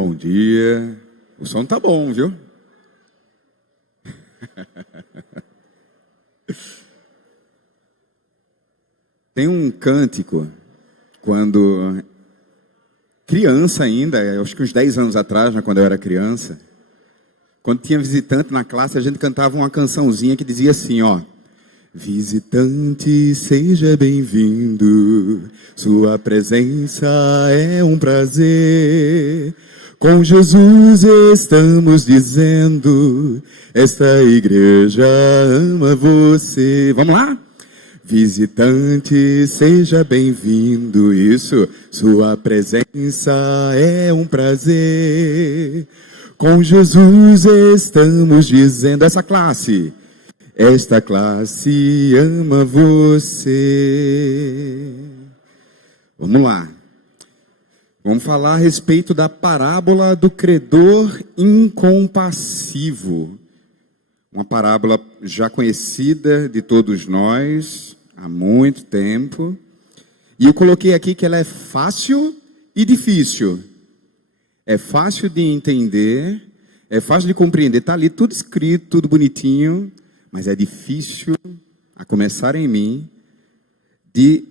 Bom dia. O som tá bom, viu? Tem um cântico, quando criança ainda, acho que uns 10 anos atrás, né, quando eu era criança, quando tinha visitante na classe, a gente cantava uma cançãozinha que dizia assim, ó: visitante, seja bem-vindo, sua presença é um prazer. Com Jesus estamos dizendo, esta igreja ama você. Vamos lá? Visitante, seja bem-vindo, isso, sua presença é um prazer. Com Jesus estamos dizendo, esta classe ama você. Vamos lá. Vamos falar a respeito da parábola do credor incompassivo. Uma parábola já conhecida de todos nós há muito tempo. E eu coloquei aqui que ela é fácil e difícil. É fácil de entender, é fácil de compreender. Está ali tudo escrito, tudo bonitinho, mas é difícil, a começar em mim, de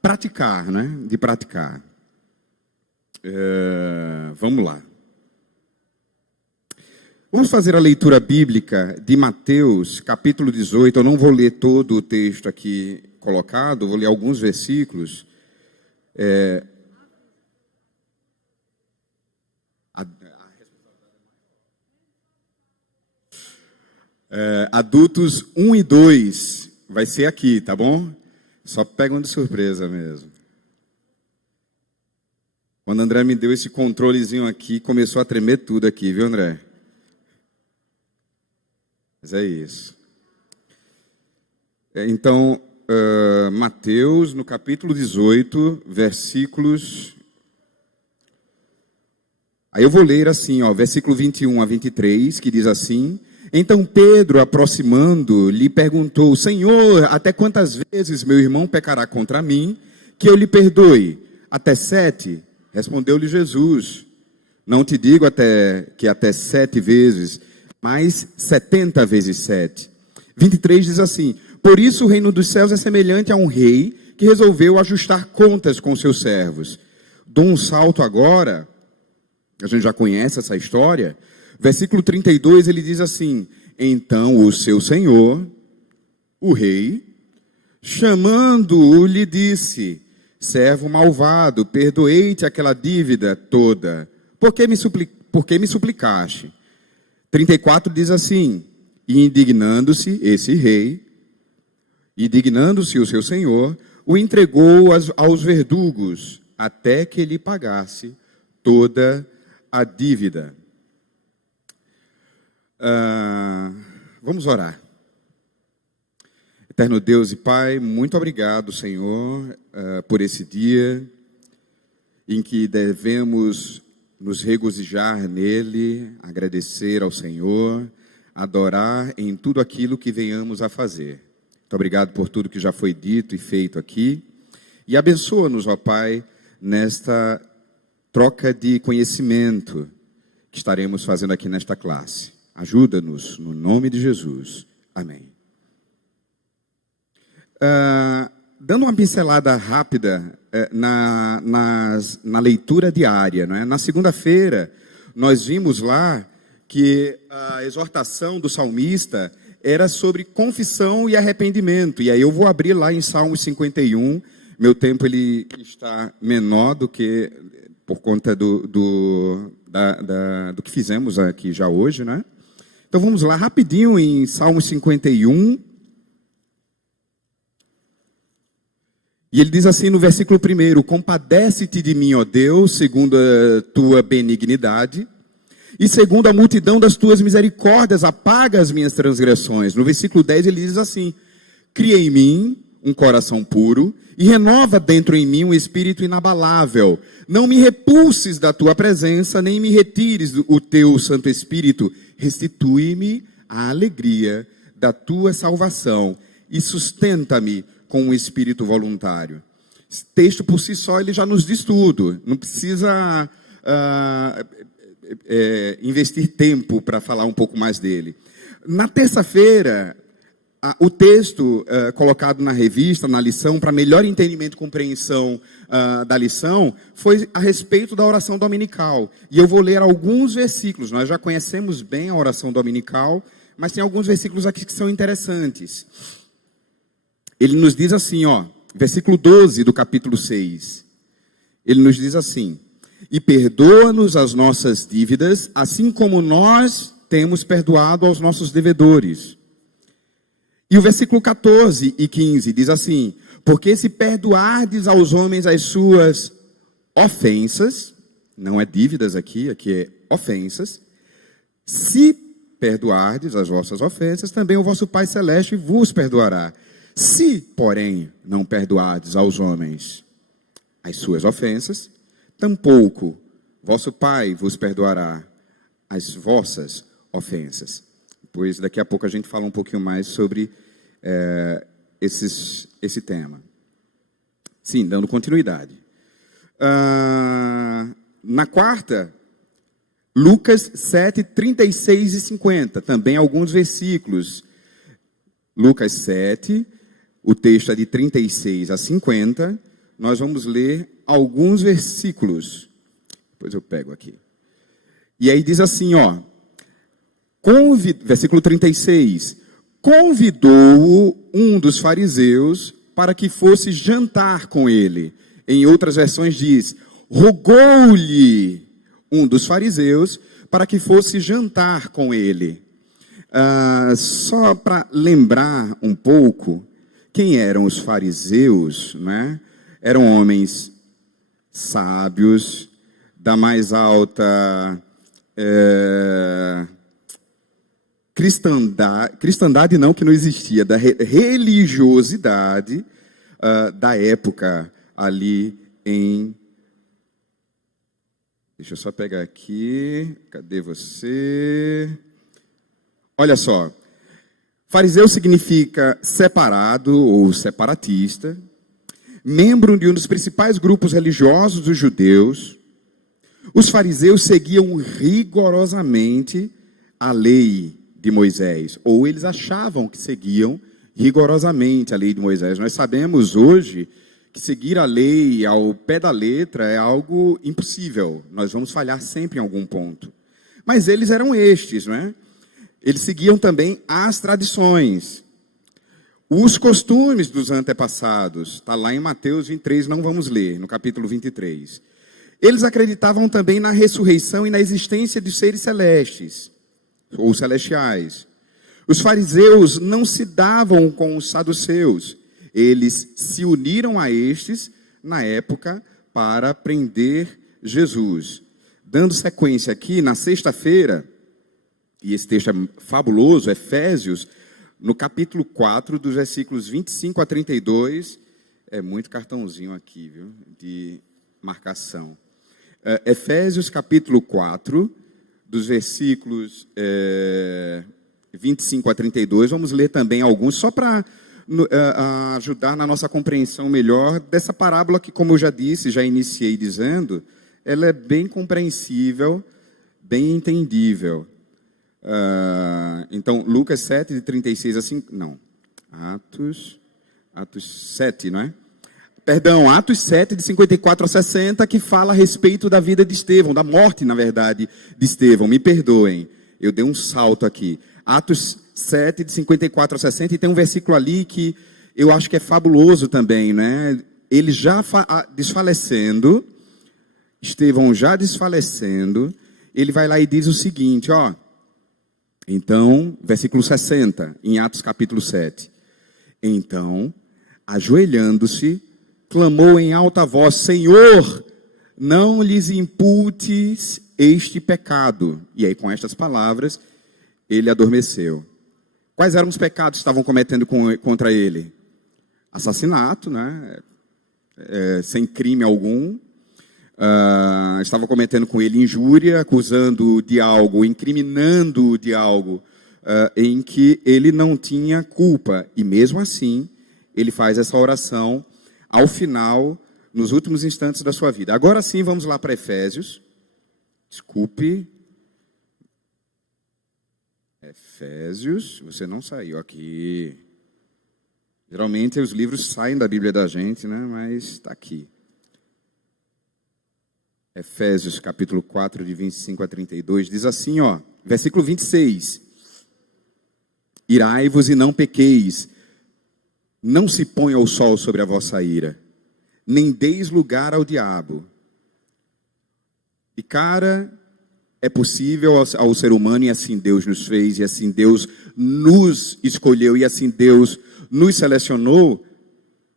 praticar, né? De praticar. Vamos lá. Vamos fazer a leitura bíblica de Mateus, capítulo 18. Eu não vou ler todo o texto aqui colocado, vou ler alguns versículos. Adultos 1 e 2 vai ser aqui, tá bom? Só pegam de surpresa mesmo. Quando o André me deu esse controlezinho aqui, começou a tremer tudo aqui, viu, André? Mas é isso. Então, Mateus, no capítulo 18, versículos... Aí eu vou ler assim, ó, versículo 21 a 23, que diz assim: então Pedro, aproximando, lhe perguntou: Senhor, até quantas vezes meu irmão pecará contra mim, que eu lhe perdoe? Até 7? Respondeu-lhe Jesus: não te digo até 7 vezes, mas 70 vezes 7. 23 diz assim: por isso o reino dos céus é semelhante a um rei que resolveu ajustar contas com seus servos. Dou um salto agora, a gente já conhece essa história. Versículo 32, ele diz assim: então o seu senhor, o rei, chamando-o, lhe disse: servo malvado, perdoei-te aquela dívida toda. Por que me suplicaste? 34 diz assim: e indignando-se esse rei, indignando-se o seu senhor, o entregou aos verdugos, até que lhe pagasse toda a dívida. Vamos orar. Eterno Deus e Pai, muito obrigado, Senhor, por esse dia em que devemos nos regozijar nele, agradecer ao Senhor, adorar em tudo aquilo que venhamos a fazer. Muito obrigado por tudo que já foi dito e feito aqui. E abençoa-nos, ó Pai, nesta troca de conhecimento que estaremos fazendo aqui nesta classe. Ajuda-nos, no nome de Jesus. Amém. Dando uma pincelada rápida na leitura diária, não é? Na segunda-feira, nós vimos lá que a exortação do salmista era sobre confissão e arrependimento. E aí eu vou abrir lá em Salmos 51. Meu tempo ele está menor do que por conta do que fizemos aqui já hoje, né? Então vamos lá rapidinho em Salmos 51. E ele diz assim no versículo 1: compadece-te de mim, ó Deus, segundo a tua benignidade, e segundo a multidão das tuas misericórdias, apaga as minhas transgressões. No versículo 10 ele diz assim: cria em mim um coração puro, e renova dentro em mim um espírito inabalável. Não me repulses da tua presença, nem me retires o teu Santo Espírito. Restitui-me a alegria da tua salvação, e sustenta-me com um espírito voluntário. Esse texto por si só ele já nos diz tudo. Não precisa investir tempo para falar um pouco mais dele. Na terça-feira, o texto colocado na revista, na lição, para melhor entendimento e compreensão da lição, foi a respeito da oração dominical. E eu vou ler alguns versículos. Nós já conhecemos bem a oração dominical, mas tem alguns versículos aqui que são interessantes. Ele nos diz assim, versículo 12 do capítulo 6. Ele nos diz assim: e perdoa-nos as nossas dívidas, assim como nós temos perdoado aos nossos devedores. E o versículo 14 e 15 diz assim: porque se perdoardes aos homens as suas ofensas, não é dívidas aqui é ofensas, se perdoardes as vossas ofensas, também o vosso Pai Celeste vos perdoará. Se, porém, não perdoardes aos homens as suas ofensas, tampouco vosso Pai vos perdoará as vossas ofensas. Pois daqui a pouco a gente fala um pouquinho mais sobre esse tema. Sim, dando continuidade. Na quarta, Lucas 7, 36 e 50. Também alguns versículos. Lucas 7, o texto é de 36 a 50. Nós vamos ler alguns versículos. Depois eu pego aqui. E aí diz assim, versículo 36. Convidou-o um dos fariseus para que fosse jantar com ele. Em outras versões diz, rogou-lhe um dos fariseus para que fosse jantar com ele. Só para lembrar um pouco, quem eram os fariseus, né? Eram homens sábios, da mais alta cristandade não, que não existia, da religiosidade da época ali em... Deixa eu só pegar aqui, cadê você? Olha só, fariseu significa separado ou separatista, membro de um dos principais grupos religiosos dos judeus. Os fariseus seguiam rigorosamente a lei de Moisés, ou eles achavam que seguiam rigorosamente a lei de Moisés. Nós sabemos hoje que seguir a lei ao pé da letra é algo impossível. Nós vamos falhar sempre em algum ponto. Mas eles eram estes, não é? Eles seguiam também as tradições, os costumes dos antepassados. Está lá em Mateus 23, não vamos ler, no capítulo 23. Eles acreditavam também na ressurreição e na existência de seres celestes, ou celestiais. Os fariseus não se davam com os saduceus. Eles se uniram a estes na época para prender Jesus. Dando sequência aqui, na sexta-feira, e esse texto é fabuloso, Efésios, no capítulo 4, dos versículos 25 a 32, é muito cartãozinho aqui, viu, de marcação. Efésios, capítulo 4, dos versículos 25 a 32, vamos ler também alguns, só para ajudar na nossa compreensão melhor dessa parábola que, como eu já disse, já iniciei dizendo, ela é bem compreensível, bem entendível. Então, Lucas 7, de 36 a 5... Não, Atos 7, não é? Perdão, Atos 7, de 54 a 60, que fala a respeito da vida de Estevão, da morte, na verdade, de Estevão. Me perdoem, eu dei um salto aqui. Atos 7, de 54 a 60, e tem um versículo ali que eu acho que é fabuloso também, né? Ele já desfalecendo, Estevão já desfalecendo, ele vai lá e diz o seguinte, então, versículo 60, em Atos capítulo 7. Então, ajoelhando-se, clamou em alta voz, Senhor, não lhes imputes este pecado. E aí, com estas palavras, ele adormeceu. Quais eram os pecados que estavam cometendo contra ele? Assassinato, né? Sem crime algum. Estava cometendo com ele injúria, acusando-o de algo, incriminando-o de algo em que ele não tinha culpa. E mesmo assim, ele faz essa oração ao final, nos últimos instantes da sua vida. Agora sim, vamos lá para Efésios. Desculpe, Efésios, você não saiu aqui. Geralmente os livros saem da Bíblia da gente, né? Mas está aqui. Efésios, capítulo 4, de 25 a 32, diz assim, ó, versículo 26. Irai-vos e não pequeis, não se ponha o sol sobre a vossa ira, nem deis lugar ao diabo. E cara, é possível ao ser humano, e assim Deus nos fez, e assim Deus nos escolheu, e assim Deus nos selecionou,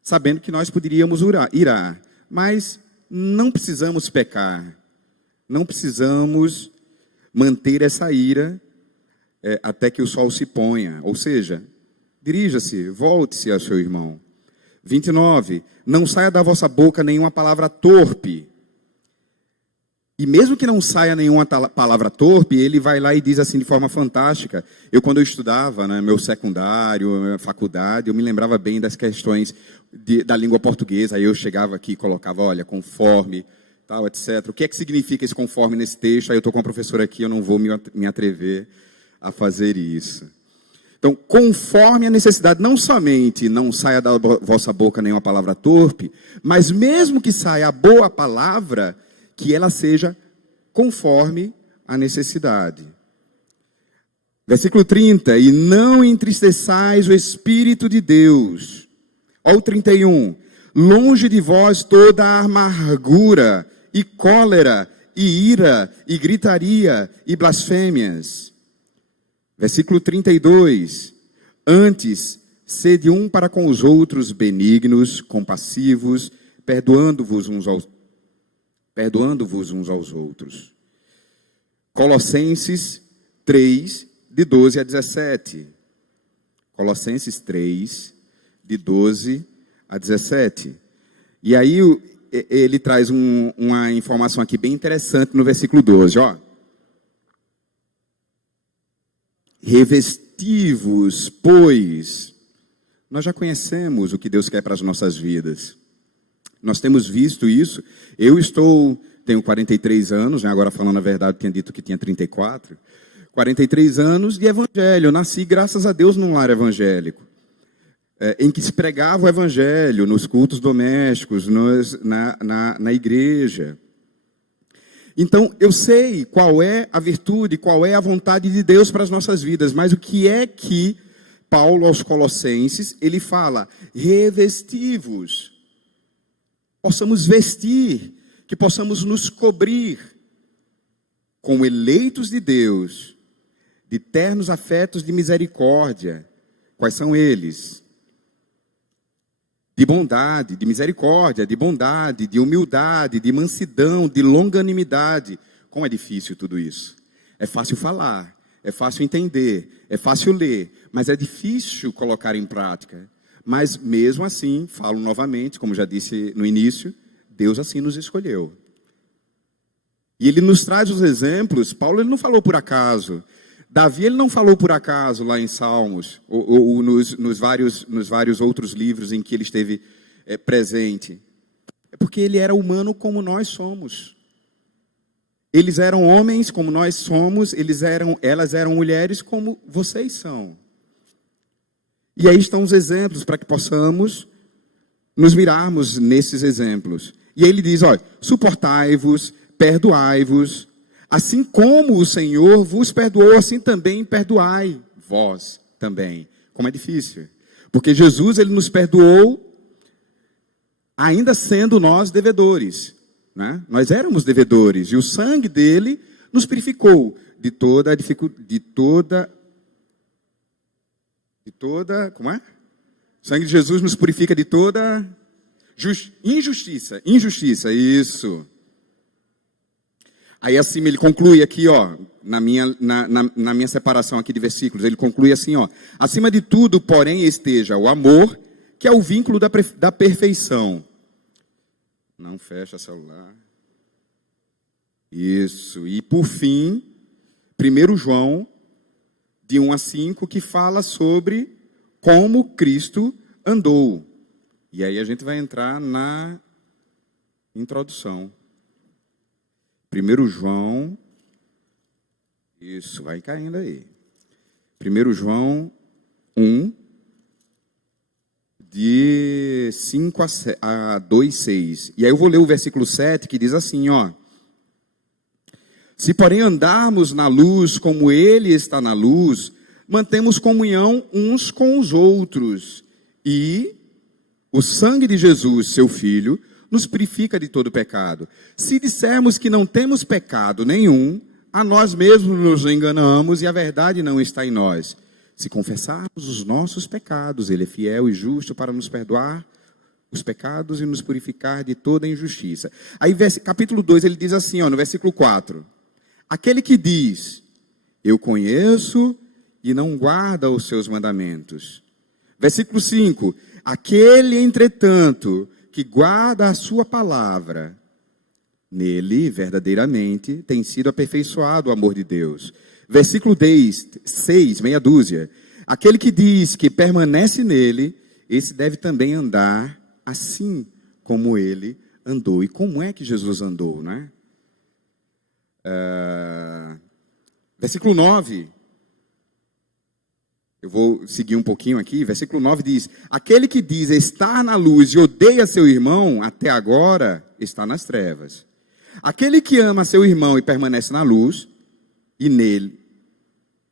sabendo que nós poderíamos irar. Mas não precisamos pecar, não precisamos manter essa ira até que o sol se ponha. Ou seja, dirija-se, volte-se ao seu irmão. 29, não saia da vossa boca nenhuma palavra torpe. E mesmo que não saia nenhuma palavra torpe, ele vai lá e diz assim de forma fantástica. Quando eu estudava, né, meu secundário, minha faculdade, eu me lembrava bem das questões da língua portuguesa. Aí eu chegava aqui e colocava, olha, conforme, tal, etc. O que é que significa esse conforme nesse texto? Aí eu estou com uma professora aqui, eu não vou me atrever a fazer isso. Então, conforme a necessidade, não somente não saia da vossa boca nenhuma palavra torpe, mas mesmo que saia a boa palavra, que ela seja conforme a necessidade. Versículo 30, e não entristeçais o Espírito de Deus. Olha o 31, longe de vós toda a amargura, e cólera, e ira, e gritaria, e blasfêmias. Versículo 32, antes, sede um para com os outros benignos, compassivos, perdoando-vos uns aos outros. Colossenses 3, de 12 a 17. Colossenses 3, de 12 a 17. E aí ele traz uma informação aqui bem interessante no versículo 12, ó. Revesti-vos, pois, nós já conhecemos o que Deus quer para as nossas vidas. Nós temos visto isso. Tenho 43 anos, né? Agora falando a verdade, tinha dito que tinha 34. 43 anos de evangelho. Eu nasci, graças a Deus, num lar evangélico. Em que se pregava o evangelho, nos cultos domésticos, na igreja. Então, eu sei qual é a virtude, qual é a vontade de Deus para as nossas vidas. Mas o que é que Paulo, aos Colossenses, ele fala? Revesti-vos. Possamos vestir, que possamos nos cobrir como eleitos de Deus, de ternos afetos de misericórdia. Quais são eles? De bondade, de misericórdia, de bondade, de humildade, de mansidão, de longanimidade. Como é difícil tudo isso. É fácil falar, é fácil entender, é fácil ler, mas é difícil colocar em prática. Mas mesmo assim, falo novamente, como já disse no início, Deus assim nos escolheu. E ele nos traz os exemplos. Paulo ele não falou por acaso. Davi ele não falou por acaso lá em Salmos, ou nos vários outros livros em que ele esteve presente. É porque ele era humano como nós somos. Eles eram homens como nós somos, elas eram mulheres como vocês são. E aí estão os exemplos para que possamos nos mirarmos nesses exemplos. E aí ele diz, olha, suportai-vos, perdoai-vos, assim como o Senhor vos perdoou, assim também perdoai vós também. Como é difícil. Porque Jesus, ele nos perdoou, ainda sendo nós devedores. Né? Nós éramos devedores, e o sangue dele nos purificou de toda como é? O sangue de Jesus nos purifica de toda injustiça, isso. Aí assim ele conclui aqui, ó, na minha separação aqui de versículos, ele conclui assim, ó, acima de tudo, porém, esteja o amor, que é o vínculo da perfeição. Não fecha celular. Isso. E por fim, 1 João, de 1 a 5, que fala sobre como Cristo andou. E aí a gente vai entrar na introdução. 1 João, isso, vai caindo aí. 1 João 1, de 5 a 2, 6. E aí eu vou ler o versículo 7, que diz assim, ó. Se, porém, andarmos na luz como Ele está na luz, mantemos comunhão uns com os outros. E o sangue de Jesus, seu Filho, nos purifica de todo pecado. Se dissermos que não temos pecado nenhum, a nós mesmos nos enganamos e a verdade não está em nós. Se confessarmos os nossos pecados, Ele é fiel e justo para nos perdoar os pecados e nos purificar de toda injustiça. Aí, capítulo 2, ele diz assim, ó, no versículo 4. Aquele que diz, eu conheço e não guarda os seus mandamentos. Versículo 5. Aquele, entretanto, que guarda a sua palavra, nele, verdadeiramente, tem sido aperfeiçoado o amor de Deus. Versículo 6, meia dúzia. Aquele que diz que permanece nele, esse deve também andar assim como ele andou. E como é que Jesus andou, né? Versículo 9. Eu vou seguir um pouquinho aqui. Versículo 9 diz: aquele que diz estar na luz e odeia seu irmão, até agora está nas trevas. Aquele que ama seu irmão e permanece na luz, e nele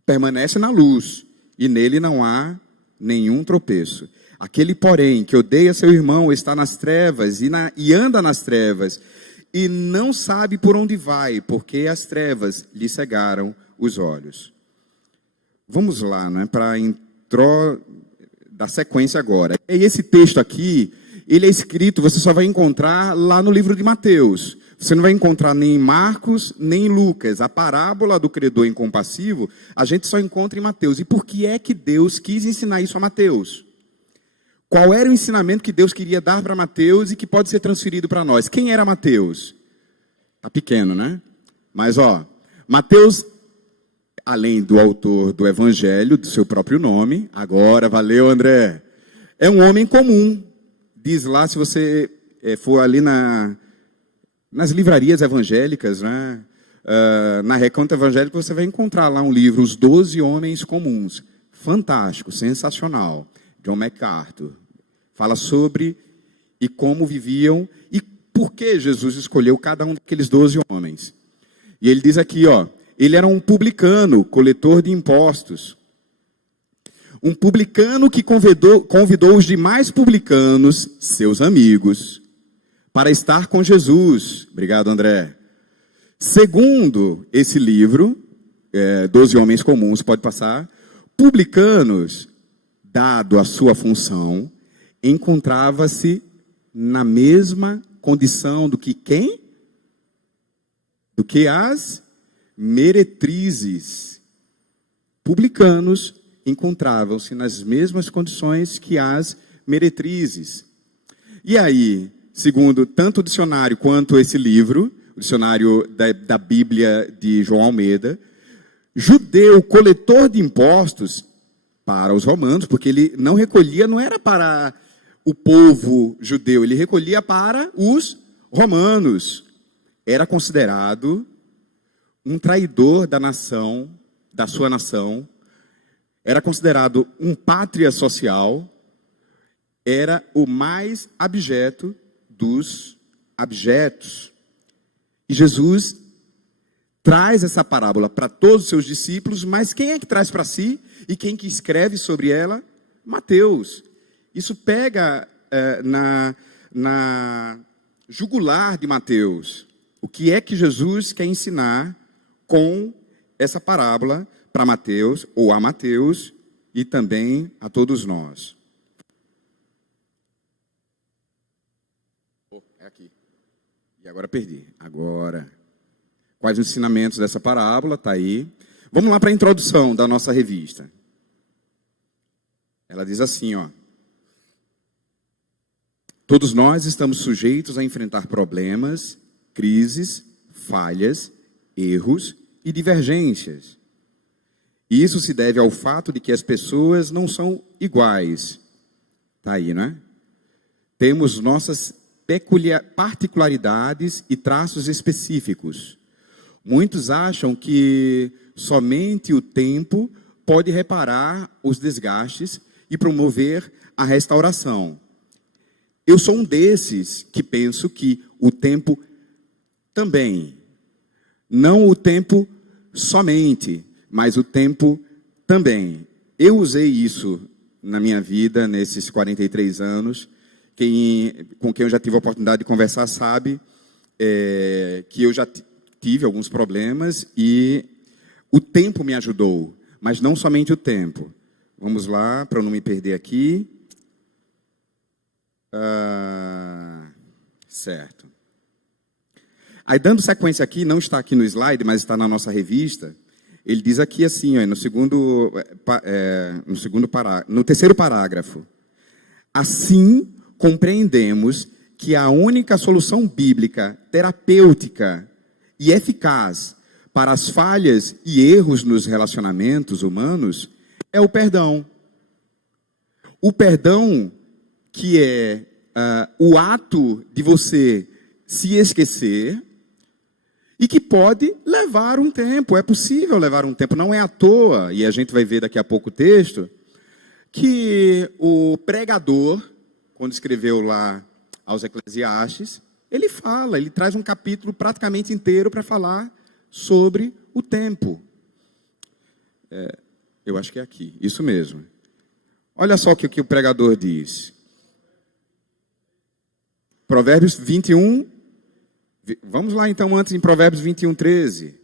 permanece na luz, e nele não há nenhum tropeço. Aquele, porém, que odeia seu irmão está nas trevas e anda nas trevas, e não sabe por onde vai, porque as trevas lhe cegaram os olhos. Vamos lá, né, para dar sequência agora. E esse texto aqui, ele é escrito, você só vai encontrar lá no livro de Mateus. Você não vai encontrar nem em Marcos, nem em Lucas. A parábola do credor incompassivo, a gente só encontra em Mateus. E por que é que Deus quis ensinar isso a Mateus? Qual era o ensinamento que Deus queria dar para Mateus e que pode ser transferido para nós? Quem era Mateus? Está pequeno, né? Mas, ó, Mateus, além do autor do Evangelho, do seu próprio nome, agora, valeu, André, é um homem comum. Diz lá, se você for ali nas livrarias evangélicas, né? Na Recanto Evangélico, você vai encontrar lá um livro, Os 12 Homens Comuns. Fantástico, sensacional. John MacArthur. Fala sobre e como viviam e por que Jesus escolheu cada um daqueles 12 homens. E ele diz aqui, ó, ele era um publicano, coletor de impostos. Um publicano que convidou os demais publicanos, seus amigos, para estar com Jesus. Obrigado, André. Segundo esse livro, 12 Homens Comuns, pode passar, publicanos, dado a sua função, encontrava-se na mesma condição do que quem? Do que as meretrizes. Publicanos encontravam-se nas mesmas condições que as meretrizes. E aí, segundo tanto o dicionário quanto esse livro, o dicionário da Bíblia de João Almeida, judeu coletor de impostos para os romanos, porque ele não recolhia, não era para o povo judeu, ele recolhia para os romanos. Era considerado um traidor da nação, da sua nação, era considerado um pátria social, era o mais abjeto dos abjetos. E Jesus traz essa parábola para todos os seus discípulos, mas quem é que traz para si? E quem que escreve sobre ela? Mateus. Isso pega na jugular de Mateus. O que é que Jesus quer ensinar com essa parábola para Mateus, ou a Mateus, e também a todos nós? É aqui. E agora perdi. Agora. Quais os ensinamentos dessa parábola? Está aí. Vamos lá para a introdução da nossa revista. Ela diz assim, ó. Todos nós estamos sujeitos a enfrentar problemas, crises, falhas, erros e divergências. E isso se deve ao fato de que as pessoas não são iguais. Está aí, né? Temos nossas particularidades e traços específicos. Muitos acham que somente o tempo pode reparar os desgastes e promover a restauração. Eu sou um desses que penso que o tempo também, não o tempo somente, mas o tempo também. Eu usei isso na minha vida, nesses 43 anos. Com quem eu já tive a oportunidade de conversar sabe que eu já tive alguns problemas e o tempo me ajudou, mas não somente o tempo. Vamos lá, para eu não me perder aqui. Certo. Aí, dando sequência aqui, não está aqui no slide, mas está na nossa revista, ele diz aqui assim, ó, no terceiro parágrafo. Assim, compreendemos que a única solução bíblica, terapêutica e eficaz para as falhas e erros nos relacionamentos humanos é o perdão. O perdão que é o ato de você se esquecer e que pode levar um tempo. É possível levar um tempo, não é à toa, e a gente vai ver daqui a pouco o texto, que o pregador, quando escreveu lá aos Eclesiastes, ele traz um capítulo praticamente inteiro para falar sobre o tempo. Eu acho que é aqui, isso mesmo. Olha só o que o pregador diz. Provérbios 21, vamos lá então antes em Provérbios 21, 13.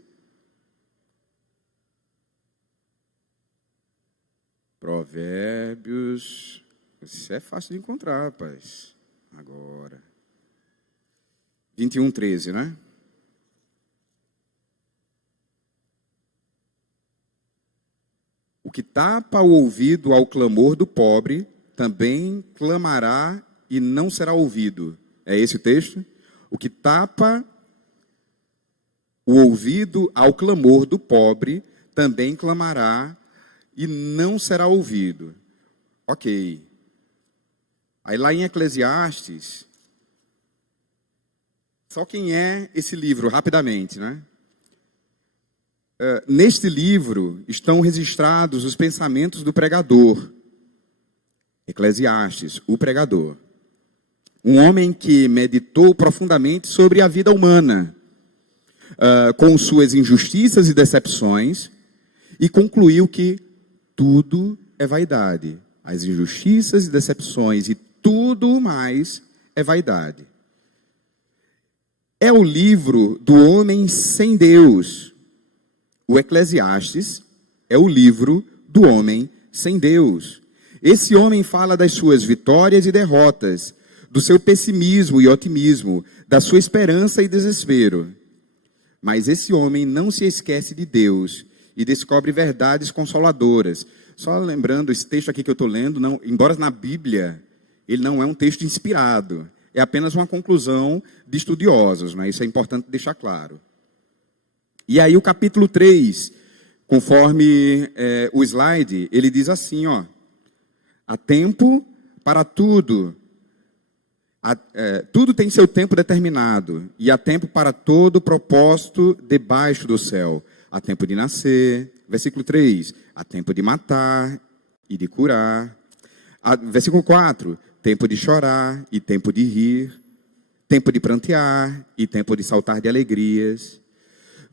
Provérbios, isso é fácil de encontrar, rapaz. Agora. 21, 13, né? O que tapa o ouvido ao clamor do pobre, também clamará e não será ouvido. É esse o texto? O que tapa o ouvido ao clamor do pobre, também clamará e não será ouvido. Ok. Aí lá em Eclesiastes, só quem é esse livro, rapidamente, né? Neste livro estão registrados os pensamentos do pregador. Eclesiastes, o pregador. Um homem que meditou profundamente sobre a vida humana, com suas injustiças e decepções, e concluiu que tudo é vaidade. As injustiças e decepções e tudo mais é vaidade. É o livro do homem sem Deus. O Eclesiastes é o livro do homem sem Deus. Esse homem fala das suas vitórias e derrotas, do seu pessimismo e otimismo, da sua esperança e desespero. Mas esse homem não se esquece de Deus e descobre verdades consoladoras. Só lembrando, esse texto aqui que eu estou lendo, não, embora na Bíblia, ele não é um texto inspirado. É apenas uma conclusão de estudiosos, né? Isso é importante deixar claro. E aí o capítulo 3, conforme o slide, ele diz assim, ó. Há tempo para tudo. Tudo tem seu tempo determinado, e há tempo para todo propósito debaixo do céu. Há tempo de nascer, versículo 3, há tempo de matar e de curar. Versículo 4, tempo de chorar e tempo de rir, tempo de prantear e tempo de saltar de alegrias.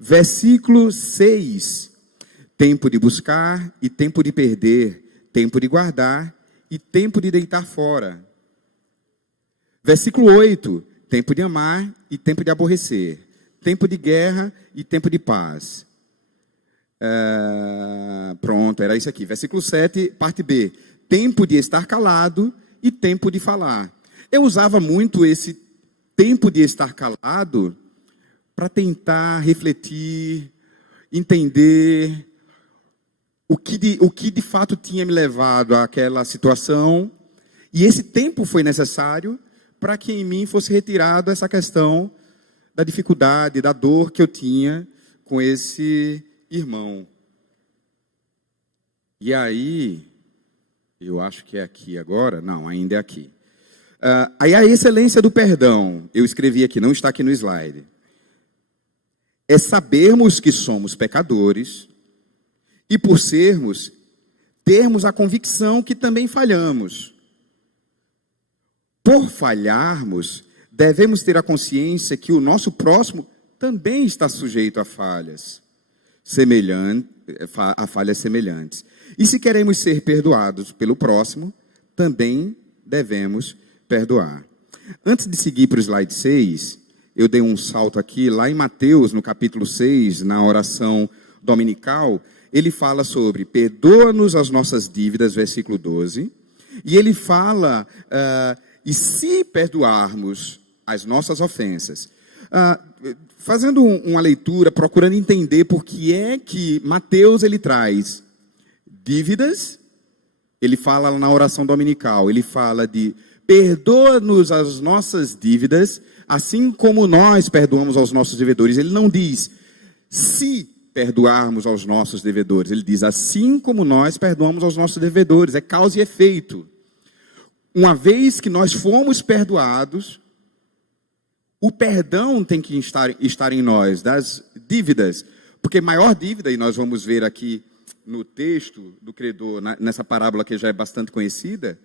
Versículo 6, tempo de buscar e tempo de perder, tempo de guardar e tempo de deitar fora. Versículo 8, tempo de amar e tempo de aborrecer, tempo de guerra e tempo de paz. Pronto, era isso aqui. Versículo 7, parte B, tempo de estar calado e tempo de falar. Eu usava muito esse tempo de estar calado para tentar refletir, entender o que de fato tinha me levado àquela situação. E esse tempo foi necessário para que em mim fosse retirada essa questão da dificuldade, da dor que eu tinha com esse irmão. E aí, eu acho que é aqui agora, não, ainda é aqui. Aí a excelência do perdão, eu escrevi aqui, não está aqui no slide. É sabermos que somos pecadores e por sermos termos a convicção que também falhamos. Por falharmos, devemos ter a consciência que o nosso próximo também está sujeito a falhas semelhantes. E se queremos ser perdoados pelo próximo, também devemos perdoar. Antes de seguir para o slide 6, eu dei um salto aqui, lá em Mateus, no capítulo 6, na oração dominical, ele fala sobre perdoa-nos as nossas dívidas, versículo 12, e ele fala, e se perdoarmos as nossas ofensas. Fazendo uma leitura, procurando entender por que é que Mateus ele traz dívidas, ele fala na oração dominical, ele fala de perdoa-nos as nossas dívidas, assim como nós perdoamos aos nossos devedores. Ele não diz se perdoarmos aos nossos devedores, ele diz assim como nós perdoamos aos nossos devedores, é causa e efeito. Uma vez que nós fomos perdoados, o perdão tem que estar em nós, das dívidas, porque maior dívida, e nós vamos ver aqui no texto do credor, nessa parábola que já é bastante conhecida,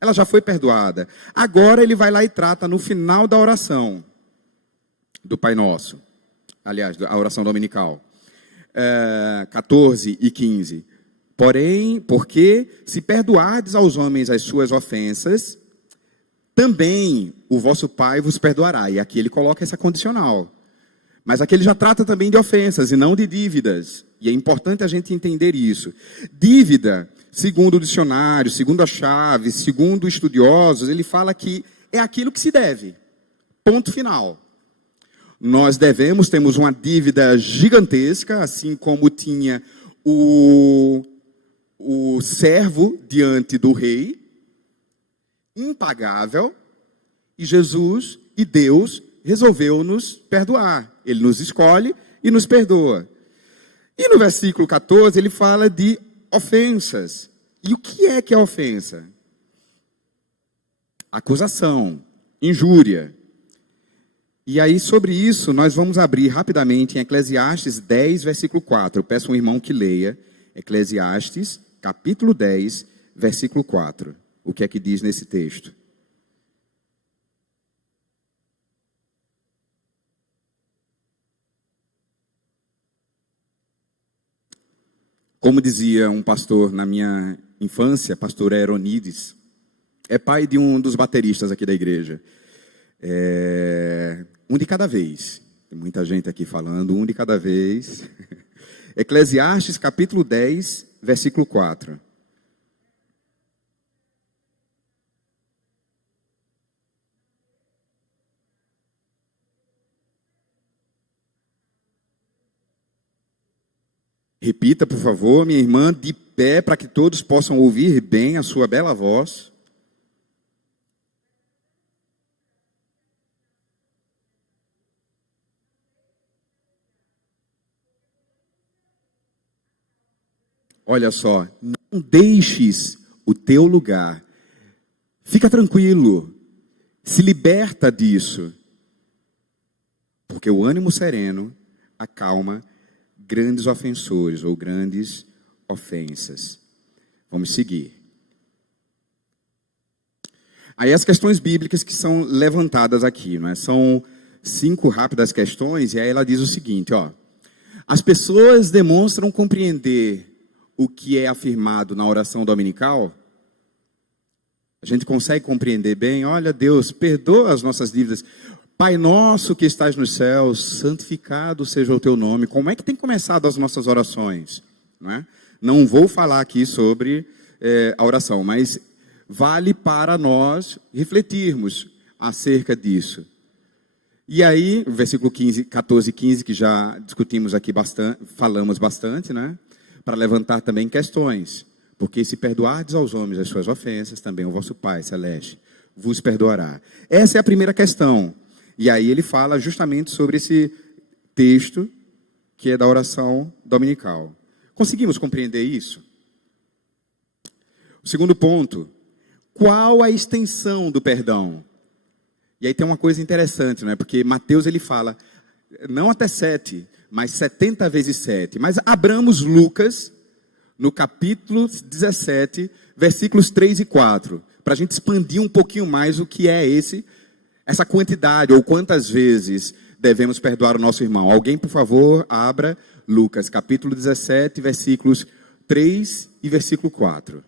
ela já foi perdoada. Agora ele vai lá e trata no final da oração do Pai Nosso, aliás, a oração dominical, 14 e 15. Porém, porque se perdoardes aos homens as suas ofensas, também o vosso Pai vos perdoará. E aqui ele coloca essa condicional. Mas aqui ele já trata também de ofensas e não de dívidas. E é importante a gente entender isso. Dívida, segundo o dicionário, segundo a chave, segundo estudiosos, ele fala que é aquilo que se deve. Ponto final. Nós temos uma dívida gigantesca, assim como tinha o servo diante do rei, impagável, e Jesus e Deus resolveu nos perdoar. Ele nos escolhe e nos perdoa. E no versículo 14 ele fala de ofensas. E o que é ofensa? Acusação, injúria. E aí sobre isso nós vamos abrir rapidamente em Eclesiastes 10, versículo 4. Eu peço a um irmão que leia Eclesiastes, capítulo 10, versículo 4. O que é que diz nesse texto? Como dizia um pastor na minha infância, pastor Aeronides, é pai de um dos bateristas aqui da igreja. Um de cada vez. Tem muita gente aqui falando, um de cada vez. Eclesiastes, capítulo 10, versículo 4. Repita, por favor, minha irmã, de pé, para que todos possam ouvir bem a sua bela voz. Olha só, não deixes o teu lugar. Fica tranquilo, se liberta disso. Porque o ânimo sereno acalma grandes ofensores ou grandes ofensas. Vamos seguir. Aí as questões bíblicas que são levantadas aqui, não é? São 5 rápidas questões, e aí ela diz o seguinte, ó. As pessoas demonstram compreender o que é afirmado na oração dominical? A gente consegue compreender bem? Olha, Deus, perdoa as nossas dívidas. Pai nosso que estás nos céus, santificado seja o teu nome. Como é que tem começado as nossas orações? Não é? Não vou falar aqui sobre a oração, mas vale para nós refletirmos acerca disso. E aí, o versículo 14 e 15, que já discutimos aqui bastante, falamos bastante, né? Para levantar também questões. Porque se perdoardes aos homens as suas ofensas, também o vosso Pai Celeste vos perdoará. Essa é a primeira questão. E aí ele fala justamente sobre esse texto que é da oração dominical. Conseguimos compreender isso? O segundo ponto, qual a extensão do perdão? E aí tem uma coisa interessante, não é? Porque Mateus ele fala, não até 7, mas 70 vezes 7. Mas abramos Lucas, no capítulo 17, versículos 3 e 4, para a gente expandir um pouquinho mais o que é essa quantidade, ou quantas vezes devemos perdoar o nosso irmão. Alguém, por favor, abra Lucas, capítulo 17, versículos 3 e versículo 4.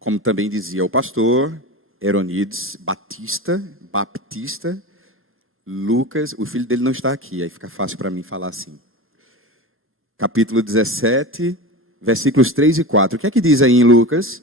Como também dizia o pastor Eronides Baptista, Lucas, o filho dele não está aqui, aí fica fácil para mim falar assim. Capítulo 17, versículos 3 e 4. O que é que diz aí em Lucas?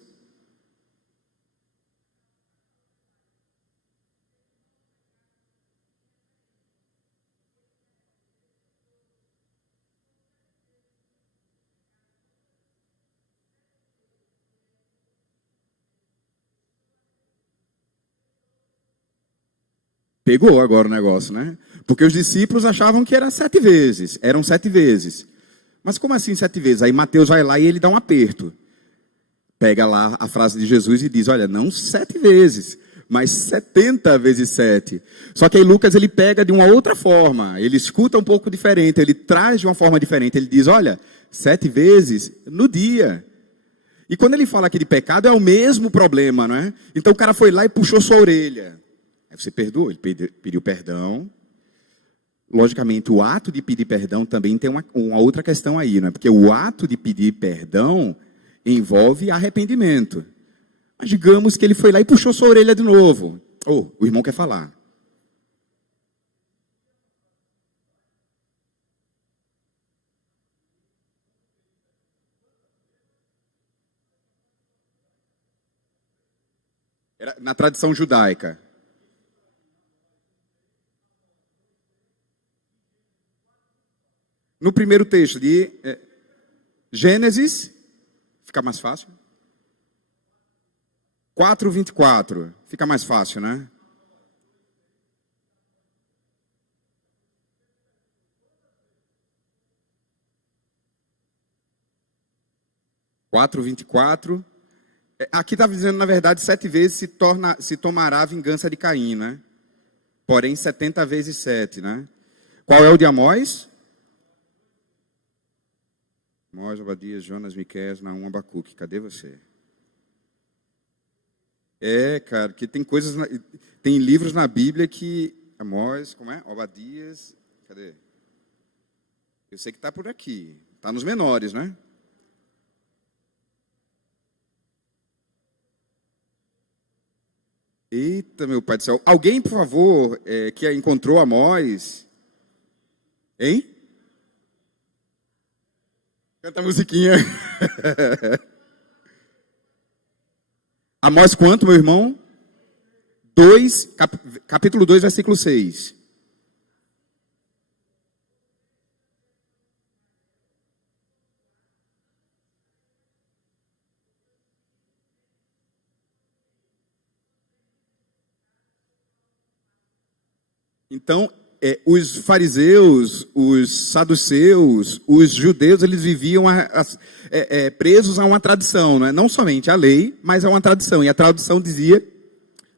Pegou agora o negócio, né? Porque os discípulos achavam que eram 7 vezes. Mas como assim 7 vezes? Aí Mateus vai lá e ele dá um aperto. Pega lá a frase de Jesus e diz, olha, não 7 vezes, mas 70 vezes 7. Só que aí Lucas ele pega de uma outra forma, ele escuta um pouco diferente, ele traz de uma forma diferente. Ele diz, olha, 7 vezes no dia. E quando ele fala aqui de pecado, é o mesmo problema, não é? Então o cara foi lá e puxou sua orelha. Aí você perdoou, ele pediu perdão. Logicamente, o ato de pedir perdão também tem uma outra questão aí, não é? Porque o ato de pedir perdão envolve arrependimento. Mas digamos que ele foi lá e puxou sua orelha de novo. Oh, o irmão quer falar. Era na tradição judaica. No primeiro texto de Gênesis, fica mais fácil. 4:24, fica mais fácil, né? Quatro, 24. Aqui está dizendo, na verdade, 7 vezes se tomará a vingança de Caim, né? Porém, 70 vezes 7, né? Qual é o de Amós? Amós, Obadias, Jonas, Miqueias, Naum, Abacuque. Cadê você? Cara, que tem coisas, tem livros na Bíblia que... Amós, como é? Obadias, cadê? Eu sei que está por aqui. Está nos menores, né? Eita, meu pai do céu. Alguém, por favor, que encontrou Amós? Hein? Canta a musiquinha. Amós quanto, meu irmão? Capítulo 2, versículo 6. Então, os fariseus, os saduceus, os judeus, eles viviam presos a uma tradição, né? Não somente a lei, mas a uma tradição. E a tradição dizia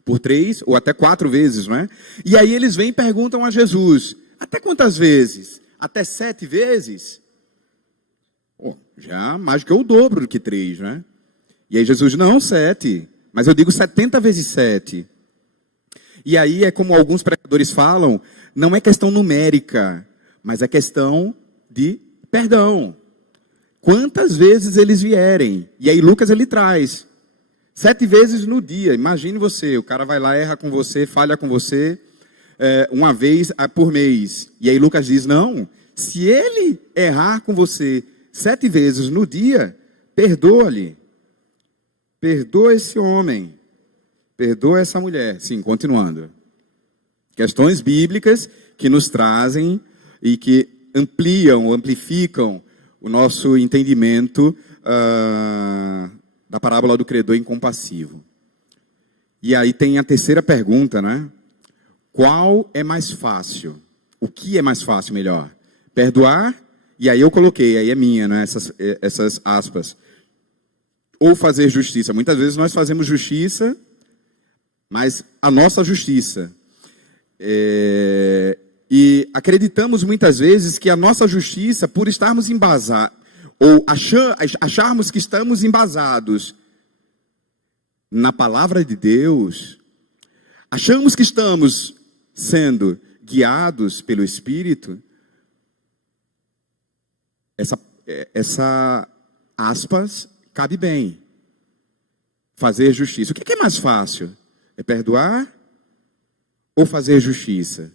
por 3 ou até 4 vezes, não é? E aí eles vêm e perguntam a Jesus, até quantas vezes? Até 7 vezes? Já mais do que o dobro do que 3, né? E aí Jesus, não, 7, mas eu digo 70 vezes 7. E aí é como alguns pregadores falam, não é questão numérica, mas é questão de perdão. Quantas vezes eles vierem? E aí Lucas ele traz 7 vezes no dia. Imagine você, o cara vai lá, erra com você, falha com você, uma vez por mês. E aí Lucas diz, não, se ele errar com você 7 vezes no dia, perdoa-lhe. Perdoa esse homem. Perdoa essa mulher. Sim, continuando. Questões bíblicas que nos trazem e que amplificam o nosso entendimento da parábola do credor incompassivo. E aí tem a terceira pergunta, né? Qual é mais fácil? O que é mais fácil, melhor? Perdoar? E aí eu coloquei, aí é minha, né? Essas aspas. Ou fazer justiça. Muitas vezes nós fazemos justiça, mas a nossa justiça E acreditamos muitas vezes que a nossa justiça, por estarmos embasados, ou acharmos que estamos embasados na palavra de Deus, achamos que estamos sendo guiados pelo Espírito, essa aspas cabe bem. Fazer justiça. O que é mais fácil? É perdoar ou fazer justiça?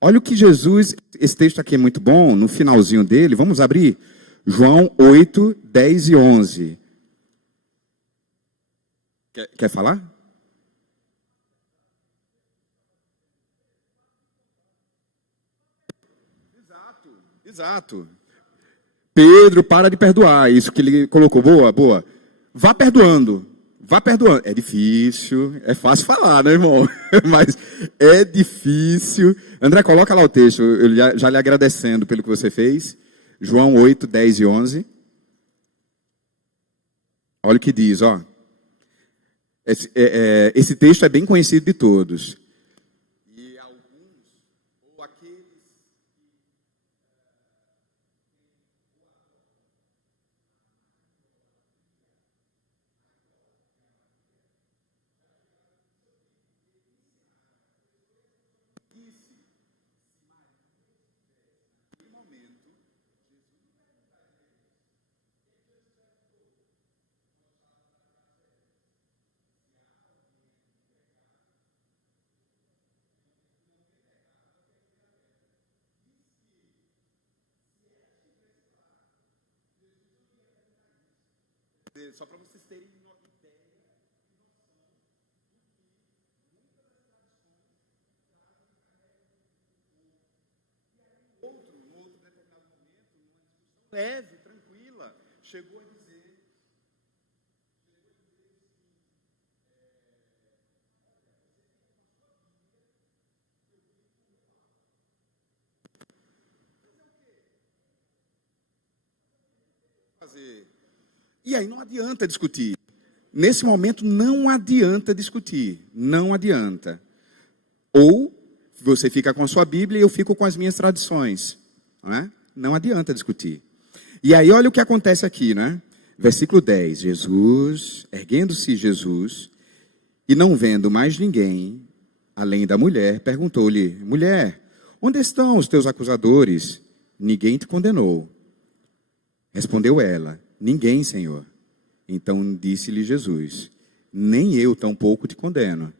Olha o que Jesus, esse texto aqui é muito bom, no finalzinho dele, vamos abrir? João 8, 10 e 11. Quer falar? Exato. Pedro, para de perdoar. Isso que ele colocou. Boa. Vá perdoando. É difícil. É fácil falar, né, irmão? Mas é difícil. André, coloca lá o texto. Eu já lhe agradecendo pelo que você fez. João 8, 10 e 11. Olha o que diz, ó. Esse texto é bem conhecido de todos. E alguns, ou aqueles... Só para vocês terem uma ideia. Num outro determinado momento, numa discussão leve, tranquila, chegou a dizer... E aí não adianta discutir. Nesse momento não adianta discutir. Não adianta. Ou você fica com a sua Bíblia e eu fico com as minhas tradições. Não é? Não adianta discutir. E aí olha o que acontece aqui, né? Versículo 10. Erguendo-se Jesus, e não vendo mais ninguém, além da mulher, perguntou-lhe: mulher, onde estão os teus acusadores? Ninguém te condenou. Respondeu ela: ninguém, Senhor. Então disse-lhe Jesus: nem eu tampouco te condeno.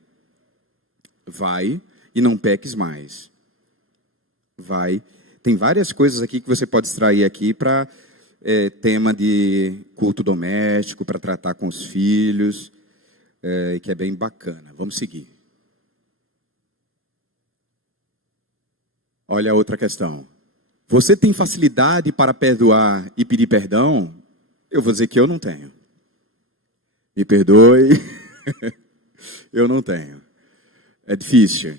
Vai e não peques mais. Vai. Tem várias coisas aqui que você pode extrair aqui para tema de culto doméstico, para tratar com os filhos, que é bem bacana. Vamos seguir. Olha a outra questão. Você tem facilidade para perdoar e pedir perdão? Eu vou dizer que eu não tenho. Me perdoe, eu não tenho. É difícil.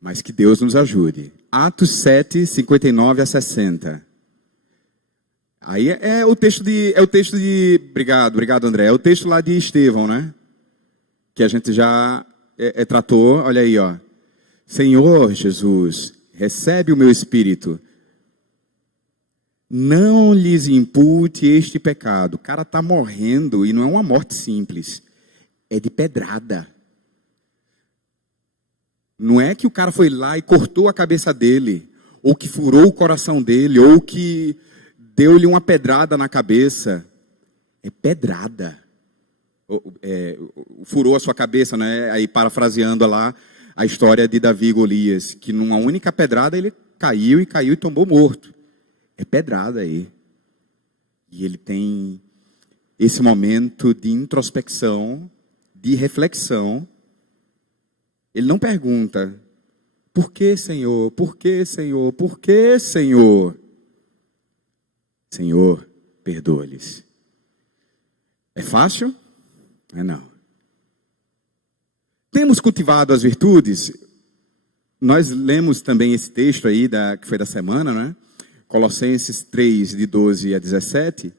Mas que Deus nos ajude. Atos 7, 59 a 60. Aí é o texto de... Obrigado, André. É o texto lá de Estevão, né? Que a gente já tratou. Olha aí, ó. Senhor Jesus, recebe o meu espírito. Não lhes impute este pecado. O cara está morrendo e não é uma morte simples. É de pedrada. Não é que o cara foi lá e cortou a cabeça dele, ou que furou o coração dele, ou que deu-lhe uma pedrada na cabeça. É pedrada. Furou a sua cabeça, né? Aí parafraseando lá a história de Davi e Golias, que numa única pedrada ele caiu e tombou morto. É pedrada aí. E ele tem esse momento de introspecção, de reflexão. Ele não pergunta: por que, Senhor? Por que, Senhor? Por que, Senhor? Senhor, perdoa-lhes. É fácil? Não. Temos cultivado as virtudes. Nós lemos também esse texto aí, que foi da semana, né? Colossenses 3, de 12 a 17.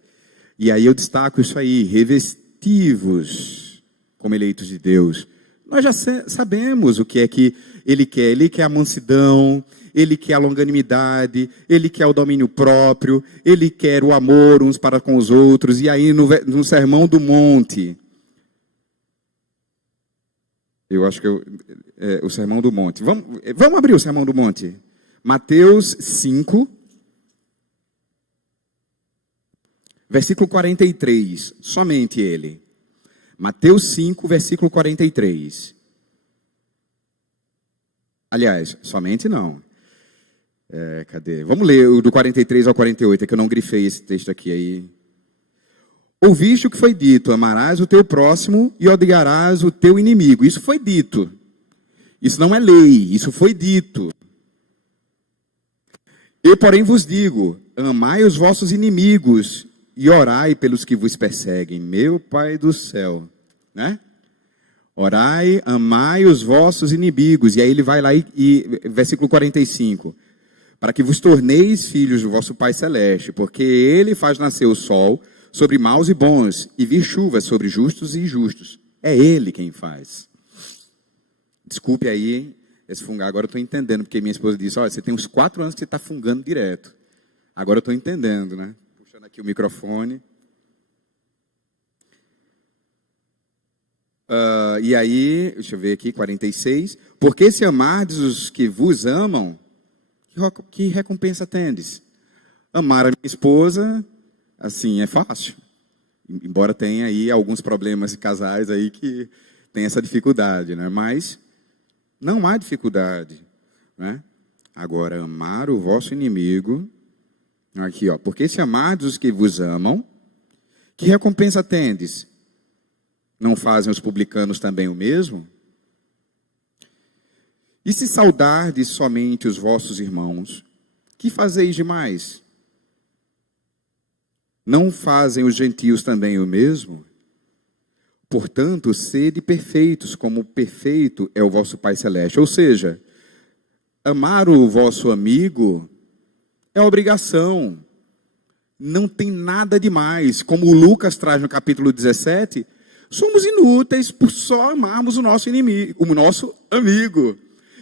E aí eu destaco isso aí: revestivos como eleitos de Deus, Nós já sabemos o que é que ele quer. Ele quer a mansidão, ele quer a longanimidade, ele quer o domínio próprio, ele quer o amor uns para com os outros. E aí no Sermão do Monte, eu acho que o Sermão do Monte. Vamos abrir o Sermão do Monte. Mateus 5, versículo 43, somente ele. Mateus 5, versículo 43. Aliás, somente não. Cadê? Vamos ler o do 43 ao 48, é que eu não grifei esse texto aqui aí. Ouviste o que foi dito, amarás o teu próximo e odiarás o teu inimigo. Isso foi dito. Isso não é lei, isso foi dito. Eu, porém, vos digo, amai os vossos inimigos e orai pelos que vos perseguem. Meu Pai do céu, né? Orai, amai os vossos inimigos. E aí ele vai lá versículo 45. Para que vos torneis filhos do vosso Pai Celeste, porque ele faz nascer o sol sobre maus e bons, e vir chuva sobre justos e injustos. É ele quem faz. Desculpe aí esse fungar, agora eu estou entendendo, porque minha esposa disse, olha, você tem uns 4 anos que você está fungando direto. Agora eu estou entendendo, né? Puxando aqui o microfone. E aí, deixa eu ver aqui, 46. Porque se amardes os que vos amam, que recompensa tendes? Amar a minha esposa, assim, é fácil. Embora tenha aí alguns problemas de casais aí que tem essa dificuldade, né? Mas não há dificuldade, né? Agora, amar o vosso inimigo, aqui, ó, porque se amardes os que vos amam, que recompensa tendes? Não fazem os publicanos também o mesmo? E se saudardes somente os vossos irmãos, que fazeis demais? Não fazem os gentios também o mesmo? Portanto, sede perfeitos, como perfeito é o vosso Pai Celeste. Ou seja, amar o vosso amigo é obrigação. Não tem nada demais. Como o Lucas traz no capítulo 17, somos inúteis por só amarmos o nosso inimigo, o nosso amigo.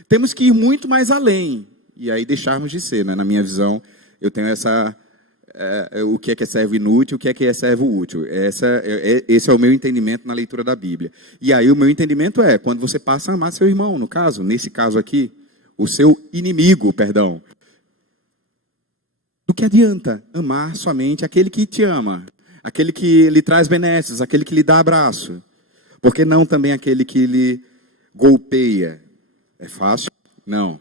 Temos que ir muito mais além. E aí deixarmos de ser, né? Na minha visão, eu tenho essa... o que é servo inútil, o que é servo útil. Esse é o meu entendimento na leitura da Bíblia. E aí o meu entendimento é, quando você passa a amar seu irmão, no caso, nesse caso aqui, o seu inimigo, perdão. Do que adianta amar somente aquele que te ama, aquele que lhe traz benesses, aquele que lhe dá abraço? Por que não também aquele que lhe golpeia? É fácil? Não.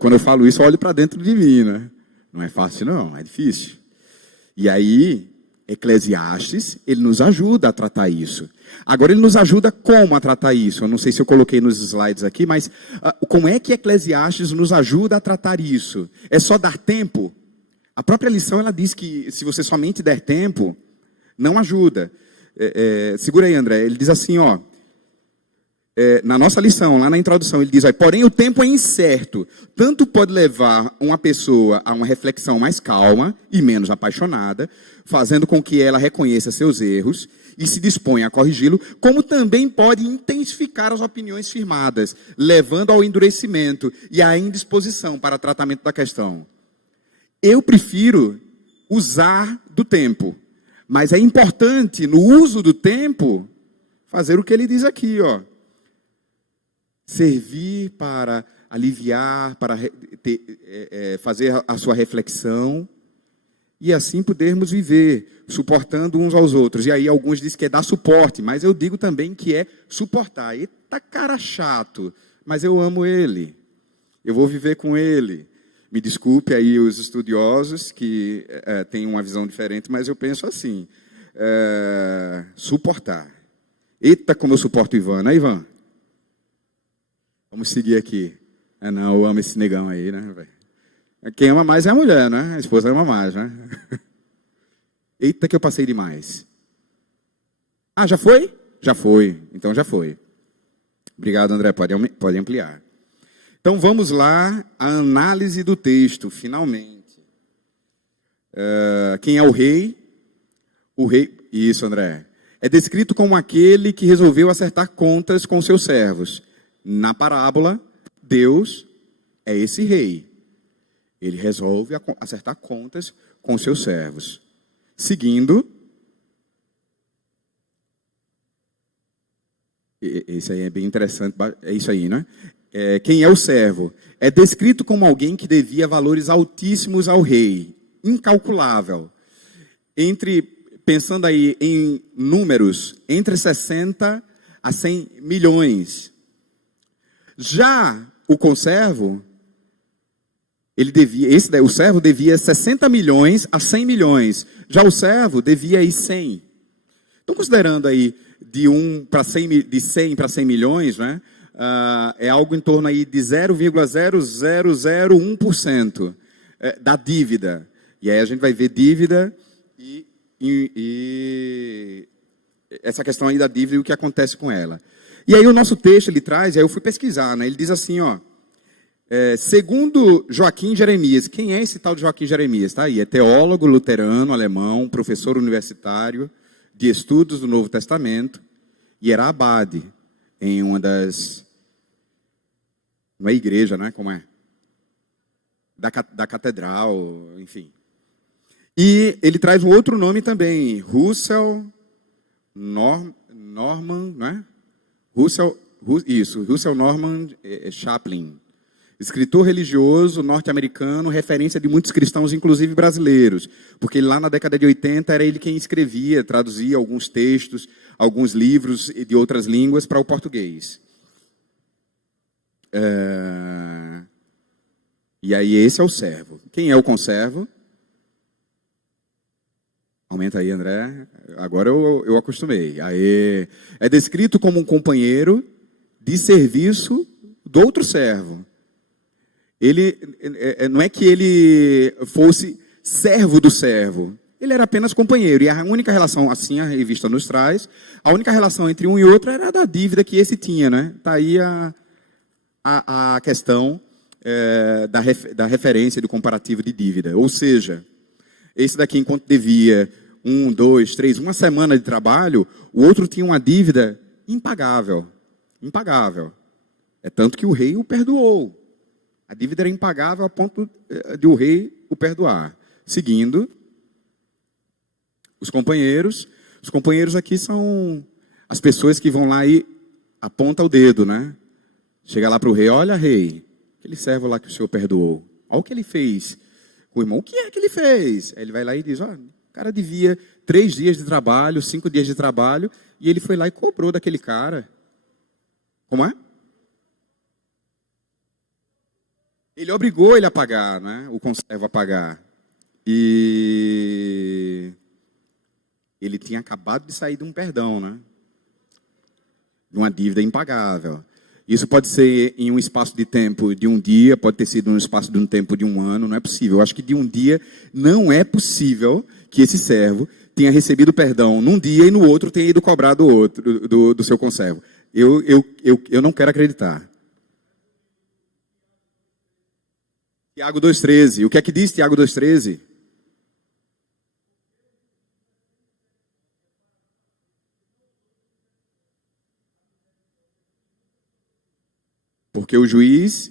Quando eu falo isso, eu olho para dentro de mim, né? Não é fácil, não, é difícil. E aí, Eclesiastes, ele nos ajuda a tratar isso. Agora, ele nos ajuda como a tratar isso? Eu não sei se eu coloquei nos slides aqui, mas como é que Eclesiastes nos ajuda a tratar isso? É só dar tempo? A própria lição, ela diz que se você somente der tempo, não ajuda. Segura aí, André. Ele diz assim, ó. Na nossa lição, lá na introdução, ele diz, porém o tempo é incerto, tanto pode levar uma pessoa a uma reflexão mais calma e menos apaixonada, fazendo com que ela reconheça seus erros e se disponha a corrigi-lo, como também pode intensificar as opiniões firmadas, levando ao endurecimento e à indisposição para tratamento da questão. Eu prefiro usar do tempo, mas é importante, no uso do tempo, fazer o que ele diz aqui, ó. Servir para aliviar, para fazer a sua reflexão e assim podermos viver, suportando uns aos outros. E aí alguns dizem que é dar suporte, mas eu digo também que é suportar. Eita, cara chato, mas eu amo ele, eu vou viver com ele. Me desculpe aí os estudiosos que têm uma visão diferente, mas eu penso assim, suportar. Eita, como eu suporto o Ivan, né, Ivan? Vamos seguir aqui. Não, eu amo esse negão aí, né, velho? Quem ama mais é a mulher, né? A esposa ama mais, né? Eita, que eu passei demais. Ah, já foi? Já foi. Então já foi. Obrigado, André. Pode ampliar. Então vamos lá, a análise do texto, finalmente. Quem é o rei? O rei. Isso, André. é descrito como aquele que resolveu acertar contas com seus servos. Na parábola, Deus é esse rei. Ele resolve acertar contas com seus servos. Seguindo, esse aí é bem interessante, é isso aí, né? Quem é o servo? É descrito como alguém que devia valores altíssimos ao rei, incalculável. Pensando aí em números, entre 60 a 100 milhões. Já o conservo, o servo devia 60 milhões a 100 milhões. Já o servo devia aí 100. Então, considerando aí de 100 para 100 milhões, né? É algo em torno aí de 0,0001% da dívida. E aí a gente vai ver dívida e essa questão aí da dívida e o que acontece com ela. E aí o nosso texto, ele traz, aí eu fui pesquisar, né? Ele diz assim, ó, segundo Joaquim Jeremias. Quem é esse tal de Joaquim Jeremias? Tá aí, é teólogo luterano, alemão, professor universitário de estudos do Novo Testamento, e era abade em uma das... Não é igreja, né? Como é? Da catedral, enfim. E ele traz um outro nome também, Russell Norman, né? Russell Norman Chaplin, escritor religioso norte-americano, referência de muitos cristãos, inclusive brasileiros, porque lá na década de 80 era ele quem escrevia, traduzia alguns textos, alguns livros de outras línguas para o português. E aí esse é o servo. Quem é o conservo? Aumenta aí, André. Agora eu acostumei. Aí, é descrito como um companheiro de serviço do outro servo. Ele não é que ele fosse servo do servo. Ele era apenas companheiro. E a única relação, assim a revista nos traz, a única relação entre um e outro era da dívida que esse tinha, né? Está aí a questão da referência do comparativo de dívida. Ou seja, esse daqui, enquanto devia 1, 2, 3, uma semana de trabalho, o outro tinha uma dívida impagável. Impagável. É tanto que o rei o perdoou. A dívida era impagável a ponto de o rei o perdoar. Seguindo, os companheiros. Os companheiros aqui são as pessoas que vão lá e apontam o dedo, né? Chega lá para o rei, olha, rei, aquele servo lá que o senhor perdoou, olha o que ele fez. O irmão, o que é que ele fez? Aí ele vai lá e diz, olha, o cara devia 3 dias de trabalho, 5 dias de trabalho, e ele foi lá e cobrou daquele cara. Como é? Ele obrigou ele a pagar, né? O conservo a pagar. E ele tinha acabado de sair de um perdão, né? De uma dívida impagável. Isso pode ser em um espaço de tempo de um dia, pode ter sido no espaço de um tempo de um ano, não é possível. Eu acho que de um dia não é possível que esse servo tenha recebido perdão num dia e no outro tenha ido cobrar do seu conservo. Eu não quero acreditar. Tiago 2,13. O que é que diz Tiago 2,13? Porque o juiz...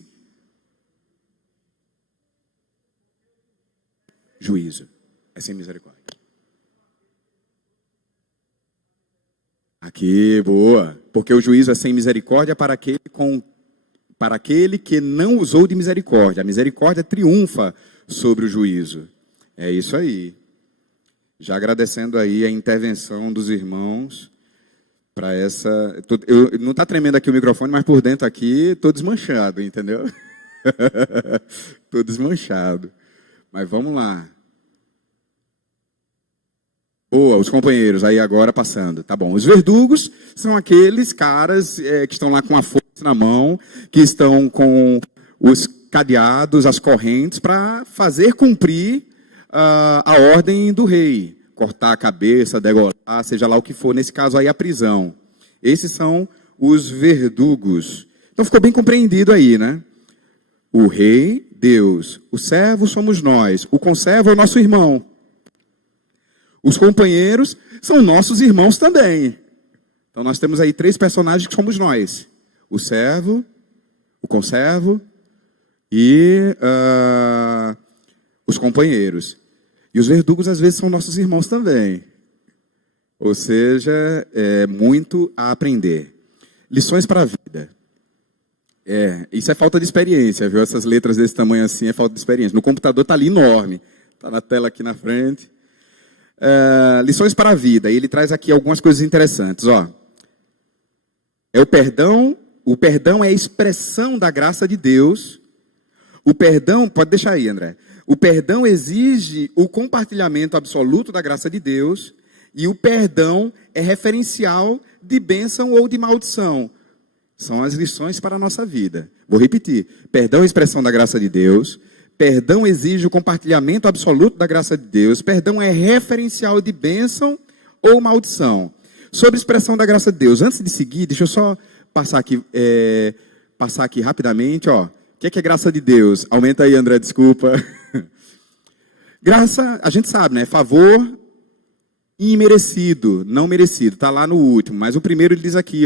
Juízo. É sem misericórdia. Aqui, boa. Porque o juízo é sem misericórdia para aquele que não usou de misericórdia. A misericórdia triunfa sobre o juízo. É isso aí. Já agradecendo aí a intervenção dos irmãos para essa... não está tremendo aqui o microfone, mas por dentro aqui estou desmanchado, entendeu? Estou desmanchado. Mas vamos lá. Boa, os companheiros, aí agora passando. Tá bom. Os verdugos são aqueles caras que estão lá com a força na mão, que estão com os cadeados, as correntes, para fazer cumprir a ordem do rei. Cortar a cabeça, degolar, seja lá o que for. Nesse caso aí, a prisão. Esses são os verdugos. Então ficou bem compreendido aí, né? O rei, Deus. O servo somos nós. O conservo é o nosso irmão. Os companheiros são nossos irmãos também. Então nós temos aí 3 personagens que somos nós. O servo, o conservo e os companheiros. E os verdugos às vezes são nossos irmãos também. Ou seja, é muito a aprender. Lições para a vida. Isso é falta de experiência, viu? Essas letras desse tamanho assim é falta de experiência. No computador está ali enorme. Está na tela aqui na frente. Lições para a vida. E ele traz aqui algumas coisas interessantes. O perdão é a expressão da graça de Deus. O perdão, pode deixar aí, André. O perdão exige o compartilhamento absoluto da graça de Deus. E o perdão é referencial de bênção ou de maldição. São as lições para a nossa vida. Vou repetir. Perdão é a expressão da graça de Deus. Perdão exige o compartilhamento absoluto da graça de Deus. Perdão é referencial de bênção ou maldição. Sobre a expressão da graça de Deus. Antes de seguir, deixa eu só passar aqui rapidamente. O que é graça de Deus? Aumenta aí, André, desculpa. Graça, a gente sabe, né? Favor imerecido, não merecido. Está lá no último. Mas o primeiro ele diz aqui,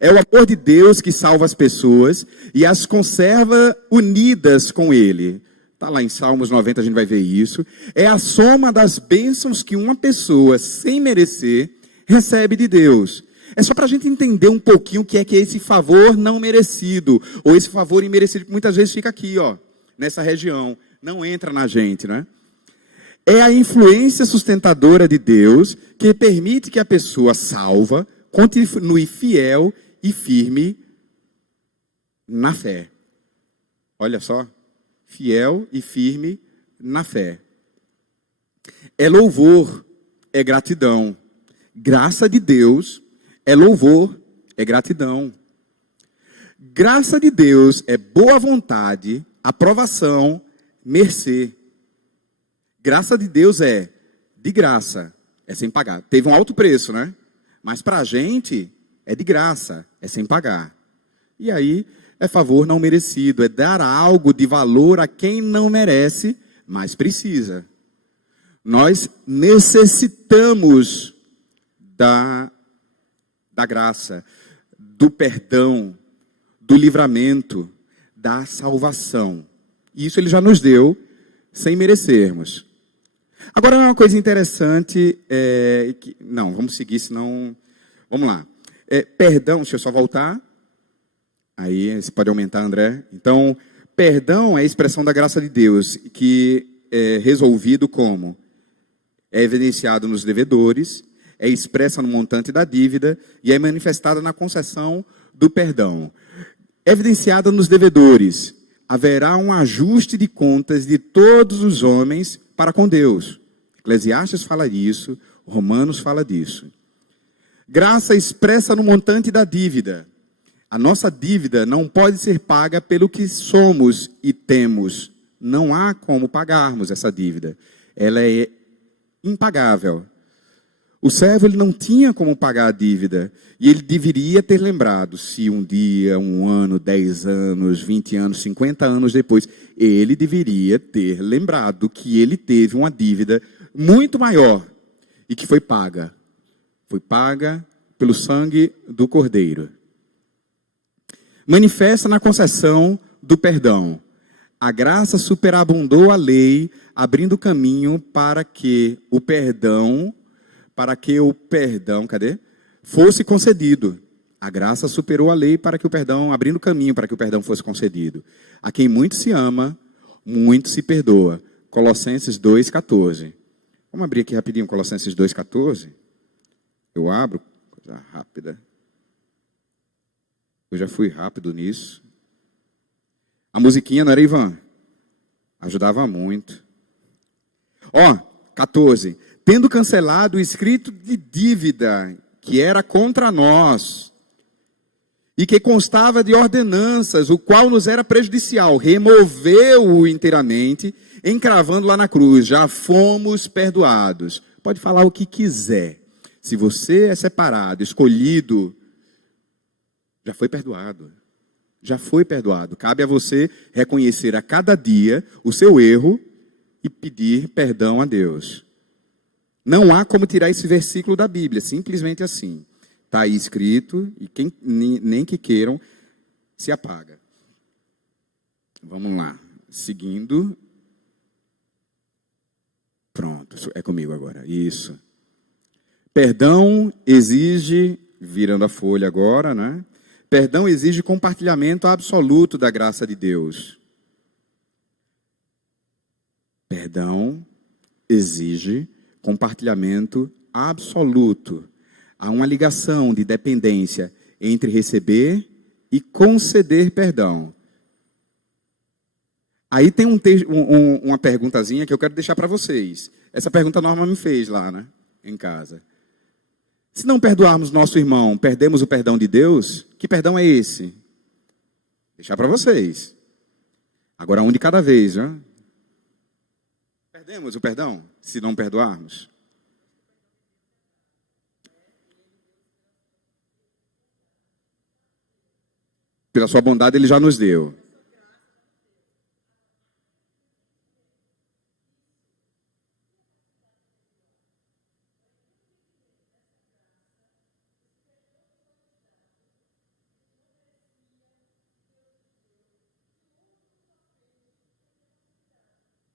é o amor de Deus que salva as pessoas e as conserva unidas com Ele. Está lá em Salmos 90, a gente vai ver isso. É a soma das bênçãos que uma pessoa, sem merecer, recebe de Deus. É só para a gente entender um pouquinho o que é esse favor não merecido, ou esse favor imerecido, que muitas vezes fica aqui, nessa região. Não entra na gente, né? É a influência sustentadora de Deus que permite que a pessoa salva continue fiel e firme na fé. Olha só. Fiel e firme na fé. É louvor, é gratidão. Graça de Deus é louvor, é gratidão. Graça de Deus é boa vontade, aprovação, mercê. Graça de Deus é de graça, é sem pagar. Teve um alto preço, né? Mas para a gente é de graça, é sem pagar. E aí é favor não merecido, é dar algo de valor a quem não merece, mas precisa. Nós necessitamos da graça, do perdão, do livramento, da salvação. E isso ele já nos deu sem merecermos. Agora, uma coisa interessante, vamos seguir, senão... Vamos lá. Perdão, deixa eu só voltar. Aí, você pode aumentar, André. Então, perdão é a expressão da graça de Deus, que é resolvido como? É evidenciado nos devedores, é expressa no montante da dívida e é manifestada na concessão do perdão. Evidenciada nos devedores, haverá um ajuste de contas de todos os homens para com Deus. Eclesiastes fala disso, Romanos fala disso. Graça expressa no montante da dívida. A nossa dívida não pode ser paga pelo que somos e temos. Não há como pagarmos essa dívida. Ela é impagável. O servo ele não tinha como pagar a dívida. E ele deveria ter lembrado, se um dia, 1 ano, 10 anos, 20 anos, 50 anos depois, ele deveria ter lembrado que ele teve uma dívida muito maior e que foi paga. Foi paga pelo sangue do Cordeiro. Manifesta na concessão do perdão. A graça superabundou a lei, abrindo caminho para que o perdão, fosse concedido. A graça superou a lei para que o perdão, abrindo caminho para que o perdão fosse concedido. A quem muito se ama, muito se perdoa. Colossenses 2,14. Vamos abrir aqui rapidinho Colossenses 2,14. Eu abro, coisa rápida. Eu já fui rápido nisso. A musiquinha, não era, Ivan? Ajudava muito. 14. Tendo cancelado o escrito de dívida que era contra nós e que constava de ordenanças, o qual nos era prejudicial, removeu-o inteiramente, encravando lá na cruz. Já fomos perdoados. Pode falar o que quiser. Se você é separado, escolhido, já foi perdoado. Já foi perdoado. Cabe a você reconhecer a cada dia o seu erro e pedir perdão a Deus. Não há como tirar esse versículo da Bíblia, simplesmente assim. Está aí escrito, e quem nem que queiram, se apaga. Vamos lá. Seguindo. Pronto, é comigo agora. Isso. Perdão exige, virando a folha agora, né? Perdão exige compartilhamento absoluto da graça de Deus. Perdão exige compartilhamento absoluto. Há uma ligação de dependência entre receber e conceder perdão. Aí tem uma perguntazinha que eu quero deixar para vocês. Essa pergunta a Norma me fez lá, né, em casa. Se não perdoarmos nosso irmão, perdemos o perdão de Deus? Que perdão é esse? Deixar para vocês. Agora, um de cada vez, né? Perdemos o perdão se não perdoarmos? Pela sua bondade, Ele já nos deu.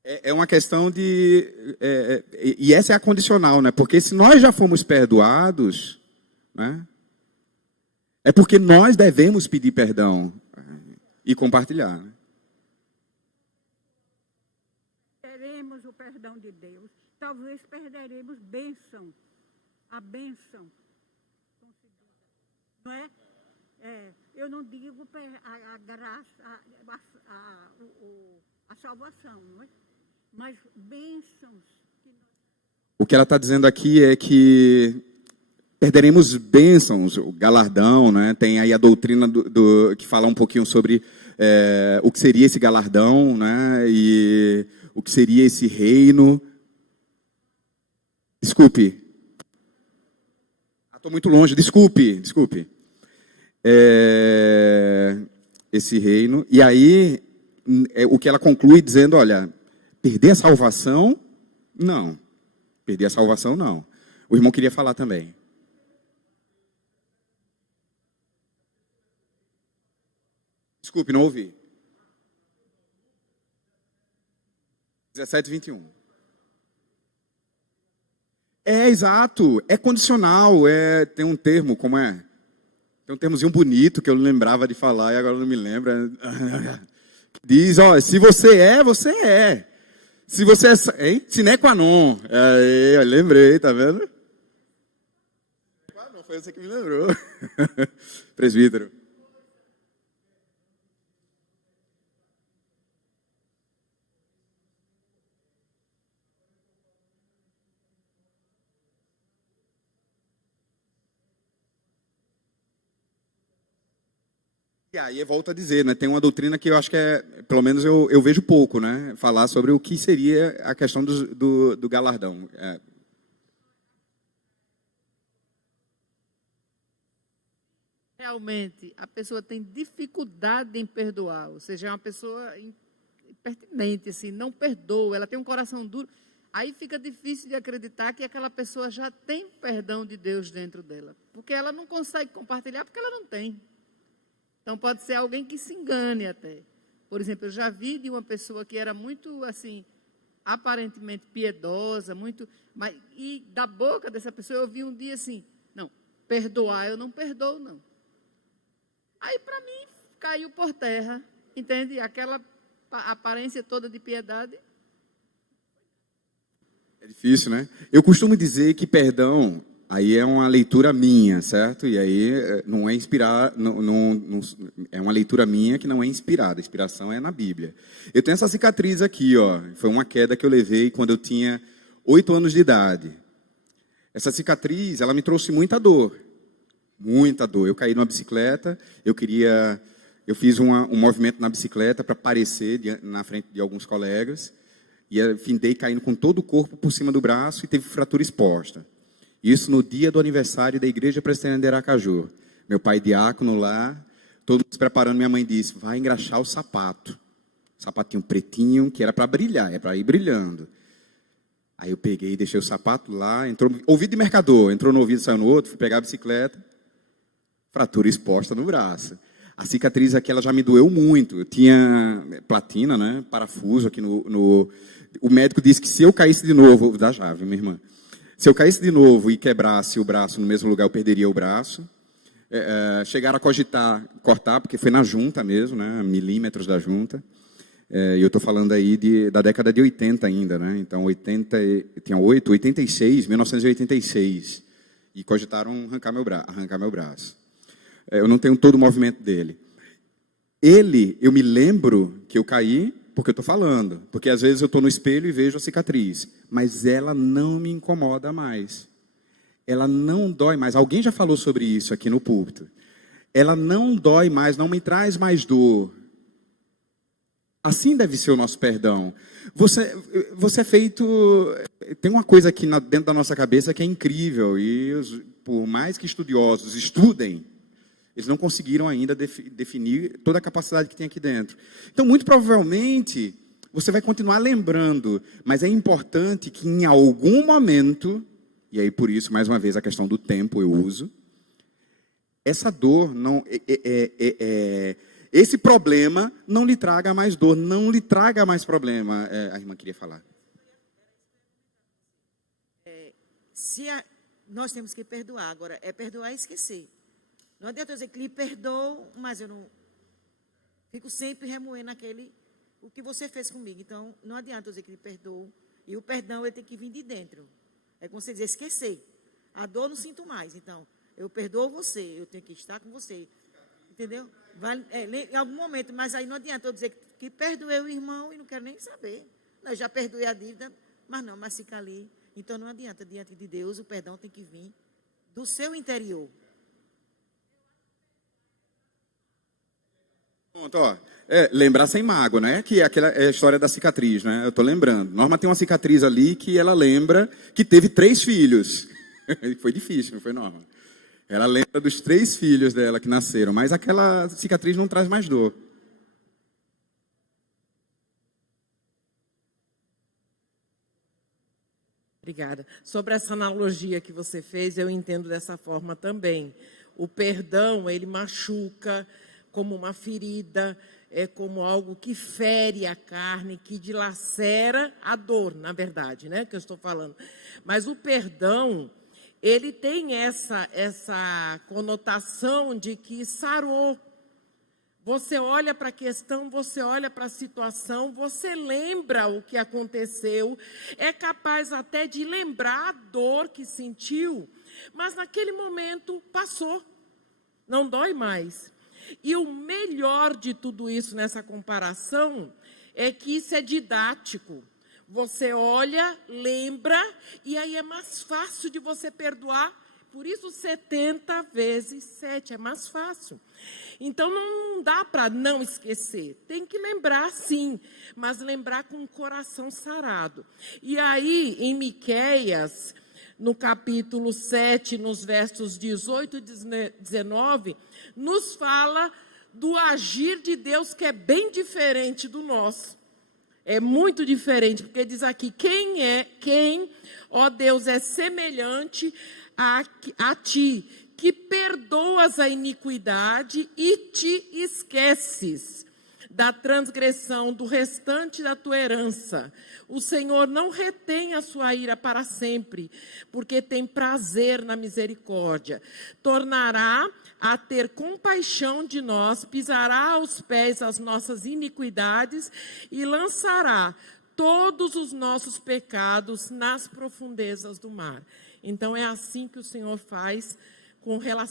É uma questão de... e essa é a condicional, né? Porque se nós já fomos perdoados, né? É porque nós devemos pedir perdão e compartilhar, né? Teremos o perdão de Deus, talvez perderemos bênção, a bênção, não é? Eu não digo a graça, a salvação, não é? Mas bênçãos. O que ela está dizendo aqui é que perderemos bênçãos, o galardão, né? Tem aí a doutrina que fala um pouquinho sobre o que seria esse galardão, né? E o que seria esse reino. Desculpe. Estou muito longe, desculpe. Esse reino. E aí, o que ela conclui dizendo, olha, perder a salvação, não. Perder a salvação, não. O irmão queria falar também. Desculpe, não ouvi. 17, 21. Exato. É condicional. Tem um termo, como é? Tem um termozinho bonito que eu lembrava de falar e agora não me lembro. Diz, ó, se você é, você é. Se você é... Hein? Sine qua non. Aí, eu lembrei, tá vendo? Não foi você que me lembrou. Presbítero. E aí, volto a dizer, né, tem uma doutrina que eu acho que pelo menos eu vejo pouco, né, falar sobre o que seria a questão do galardão. Realmente, a pessoa tem dificuldade em perdoar, ou seja, é uma pessoa impertinente, assim, não perdoa, ela tem um coração duro, aí fica difícil de acreditar que aquela pessoa já tem perdão de Deus dentro dela, porque ela não consegue compartilhar, porque ela não tem. Então, pode ser alguém que se engane até. Por exemplo, eu já vi de uma pessoa que era muito, assim, aparentemente piedosa, e da boca dessa pessoa eu ouvi um dia assim, não, perdoar eu não perdoo, não. Aí, para mim, caiu por terra, entende? Aquela aparência toda de piedade. É difícil, né? Eu costumo dizer que perdão... Aí é uma leitura minha, certo? E aí não é inspirada, é uma leitura minha que não é inspirada. A inspiração é na Bíblia. Eu tenho essa cicatriz aqui, ó. Foi uma queda que eu levei quando eu tinha 8 anos de idade. Essa cicatriz, ela me trouxe muita dor. Muita dor. Eu caí numa bicicleta, eu fiz um movimento na bicicleta para aparecer na frente de alguns colegas. E eu findei caindo com todo o corpo por cima do braço e teve fratura exposta. Isso no dia do aniversário da Igreja Presbiteriana de Aracaju. Meu pai diácono lá, todo mundo se preparando, minha mãe disse, vai engraxar o sapato. Sapatinho pretinho, que era para brilhar, é para ir brilhando. Aí eu peguei, deixei o sapato lá, entrou, ouvido de mercador, entrou no ouvido, saiu no outro, fui pegar a bicicleta, fratura exposta no braço. A cicatriz aqui, ela já me doeu muito. Eu tinha platina, né, parafuso aqui no... O médico disse que se eu caísse de novo, vou dar chave, minha irmã. Se eu caísse de novo e quebrasse o braço no mesmo lugar, eu perderia o braço. Chegaram a cogitar cortar, porque foi na junta mesmo, né, milímetros da junta. E eu estou falando aí da década de 80 ainda, né? Então, 1986. E cogitaram arrancar meu braço. Eu não tenho todo o movimento dele. Eu me lembro que eu caí porque eu estou falando. Porque às vezes eu estou no espelho e vejo a cicatriz. Mas ela não me incomoda mais. Ela não dói mais. Alguém já falou sobre isso aqui no púlpito. Ela não dói mais, não me traz mais dor. Assim deve ser o nosso perdão. Você é feito... Tem uma coisa aqui dentro da nossa cabeça que é incrível. E por mais que estudiosos estudem, eles não conseguiram ainda definir toda a capacidade que tem aqui dentro. Então, muito provavelmente, você vai continuar lembrando. Mas é importante que em algum momento... E aí, por isso, mais uma vez, a questão do tempo eu uso. Essa dor não... Esse problema não lhe traga mais dor, não lhe traga mais problema. A irmã queria falar. Nós temos que perdoar. Agora, é perdoar e esquecer. Não adianta eu dizer que lhe perdoo, mas eu não fico sempre remoendo o que você fez comigo. Então, não adianta eu dizer que lhe perdoo. E o perdão ele tem que vir de dentro. É como você dizer, esquecer. A dor não sinto mais. Então, eu perdoo você, eu tenho que estar com você. Entendeu? Em algum momento, mas aí não adianta eu dizer que perdoei o irmão e não quero nem saber. Eu já perdoei a dívida, mas fica ali. Então não adianta, diante de Deus, o perdão tem que vir do seu interior. Pronto, ó. Lembrar sem mágoa, né? Que é a história da cicatriz, né? Eu estou lembrando. Norma tem uma cicatriz ali que ela lembra que teve 3 filhos. Foi difícil, não foi, Norma? Ela lembra dos 3 filhos dela que nasceram, mas aquela cicatriz não traz mais dor. Obrigada. Sobre essa analogia que você fez, eu entendo dessa forma também. O perdão, ele machuca como uma ferida, é como algo que fere a carne, que dilacera a dor, na verdade, né, que eu estou falando. Mas o perdão, ele tem essa conotação de que sarou. Você olha para a questão, você olha para a situação, você lembra o que aconteceu, é capaz até de lembrar a dor que sentiu, mas naquele momento passou, não dói mais. E o melhor de tudo isso nessa comparação é que isso é didático. Você olha, lembra, e aí é mais fácil de você perdoar. Por isso 70 vezes 7 é mais fácil. Então não dá para não esquecer. Tem que lembrar sim, mas lembrar com o coração sarado. E aí em Miqueias, no capítulo 7, nos versos 18 e 19, nos fala do agir de Deus que é bem diferente do nosso. É muito diferente, porque diz aqui, quem, ó Deus, é semelhante a ti, que perdoas a iniquidade e te esqueces da transgressão do restante da tua herança. O Senhor não retém a sua ira para sempre, porque tem prazer na misericórdia. Tornará a ter compaixão de nós, pisará aos pés as nossas iniquidades e lançará todos os nossos pecados nas profundezas do mar. Então é assim que o Senhor faz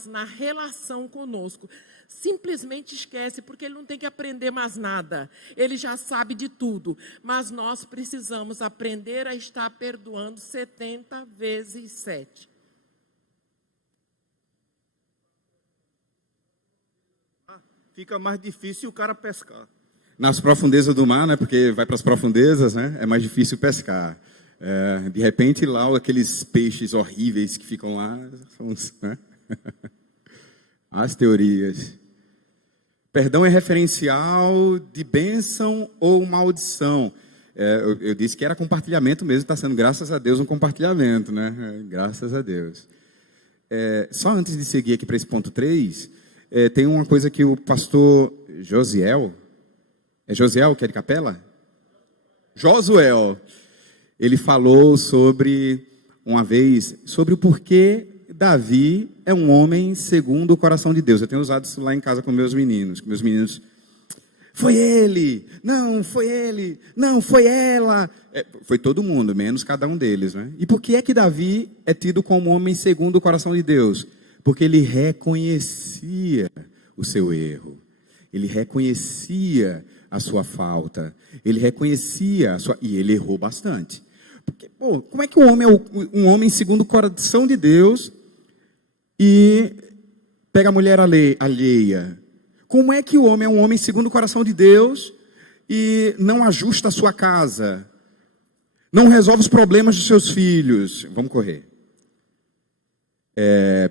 na relação conosco. Simplesmente esquece, porque ele não tem que aprender mais nada. Ele já sabe de tudo. Mas nós precisamos aprender a estar perdoando 70 vezes 7. Fica mais difícil o cara pescar. Nas profundezas do mar, né? Porque vai para as profundezas, né? É mais difícil pescar. De repente, lá, aqueles peixes horríveis que ficam lá, né? As teorias. Perdão é referencial de bênção ou maldição. Eu disse que era compartilhamento mesmo, está sendo, graças a Deus, um compartilhamento, né? Graças a Deus. Só antes de seguir aqui para esse ponto 3, tem uma coisa que o pastor Josiel, é Josiel que é de Capela? Josuel, ele falou sobre, uma vez, sobre o porquê Davi é um homem segundo o coração de Deus. Eu tenho usado isso lá em casa com meus meninos. Foi ele, não, foi ele, não, foi ela. Foi todo mundo, menos cada um deles, né? E por que é que Davi é tido como homem segundo o coração de Deus? Porque ele reconhecia o seu erro. Ele reconhecia a sua falta. Ele reconhecia a sua... E ele errou bastante. Porque, como é que o homem é um homem segundo o coração de Deus e pega a mulher alheia? Como é que o homem é um homem segundo o coração de Deus e não ajusta a sua casa? Não resolve os problemas dos seus filhos? Vamos correr.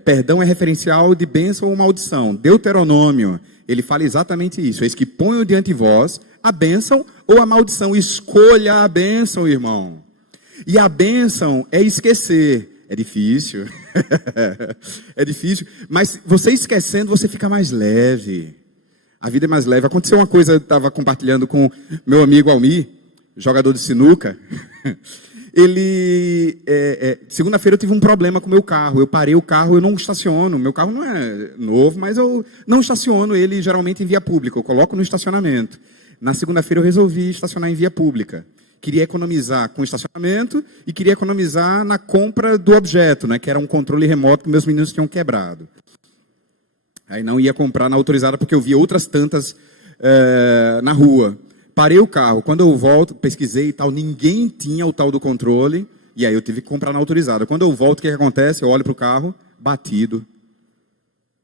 Perdão é referencial de bênção ou maldição. Deuteronômio, ele fala exatamente isso. Eis que ponho diante de vós a bênção ou a maldição. Escolha a bênção, irmão. E a bênção é esquecer. É difícil. É difícil. Mas você esquecendo, você fica mais leve. A vida é mais leve. Aconteceu uma coisa, eu estava compartilhando com meu amigo Almir, jogador de sinuca. Segunda-feira eu tive um problema com o meu carro. Eu parei o carro, eu não estaciono. Meu carro não é novo, mas eu não estaciono ele geralmente em via pública. Eu coloco no estacionamento. Na segunda-feira eu resolvi estacionar em via pública. Queria economizar com o estacionamento e queria economizar na compra do objeto, né, que era um controle remoto que meus meninos tinham quebrado. Aí não ia comprar na autorizada porque eu via outras tantas na rua. Parei o carro. Quando eu volto, pesquisei e tal, ninguém tinha o tal do controle. E aí eu tive que comprar na autorizada. Quando eu volto, o que acontece? Eu olho para o carro, batido.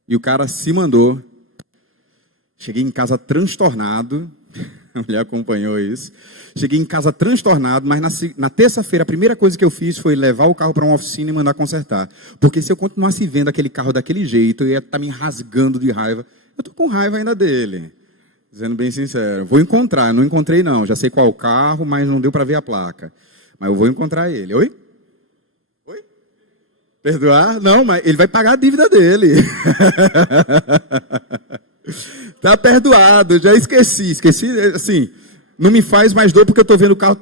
E o cara se mandou. Cheguei em casa transtornado. A mulher acompanhou isso. Cheguei em casa transtornado, mas na terça-feira a primeira coisa que eu fiz foi levar o carro para uma oficina e mandar consertar. Porque se eu continuasse vendo aquele carro daquele jeito, eu ia estar me rasgando de raiva. Eu estou com raiva ainda dele. Dizendo bem sincero. Vou encontrar, não encontrei não. Já sei qual o carro, mas não deu para ver a placa. Mas eu vou encontrar ele. Oi? Oi? Perdoar? Não, mas ele vai pagar a dívida dele. Tá perdoado, já esqueci, assim, não me faz mais dor porque eu estou vendo o carro,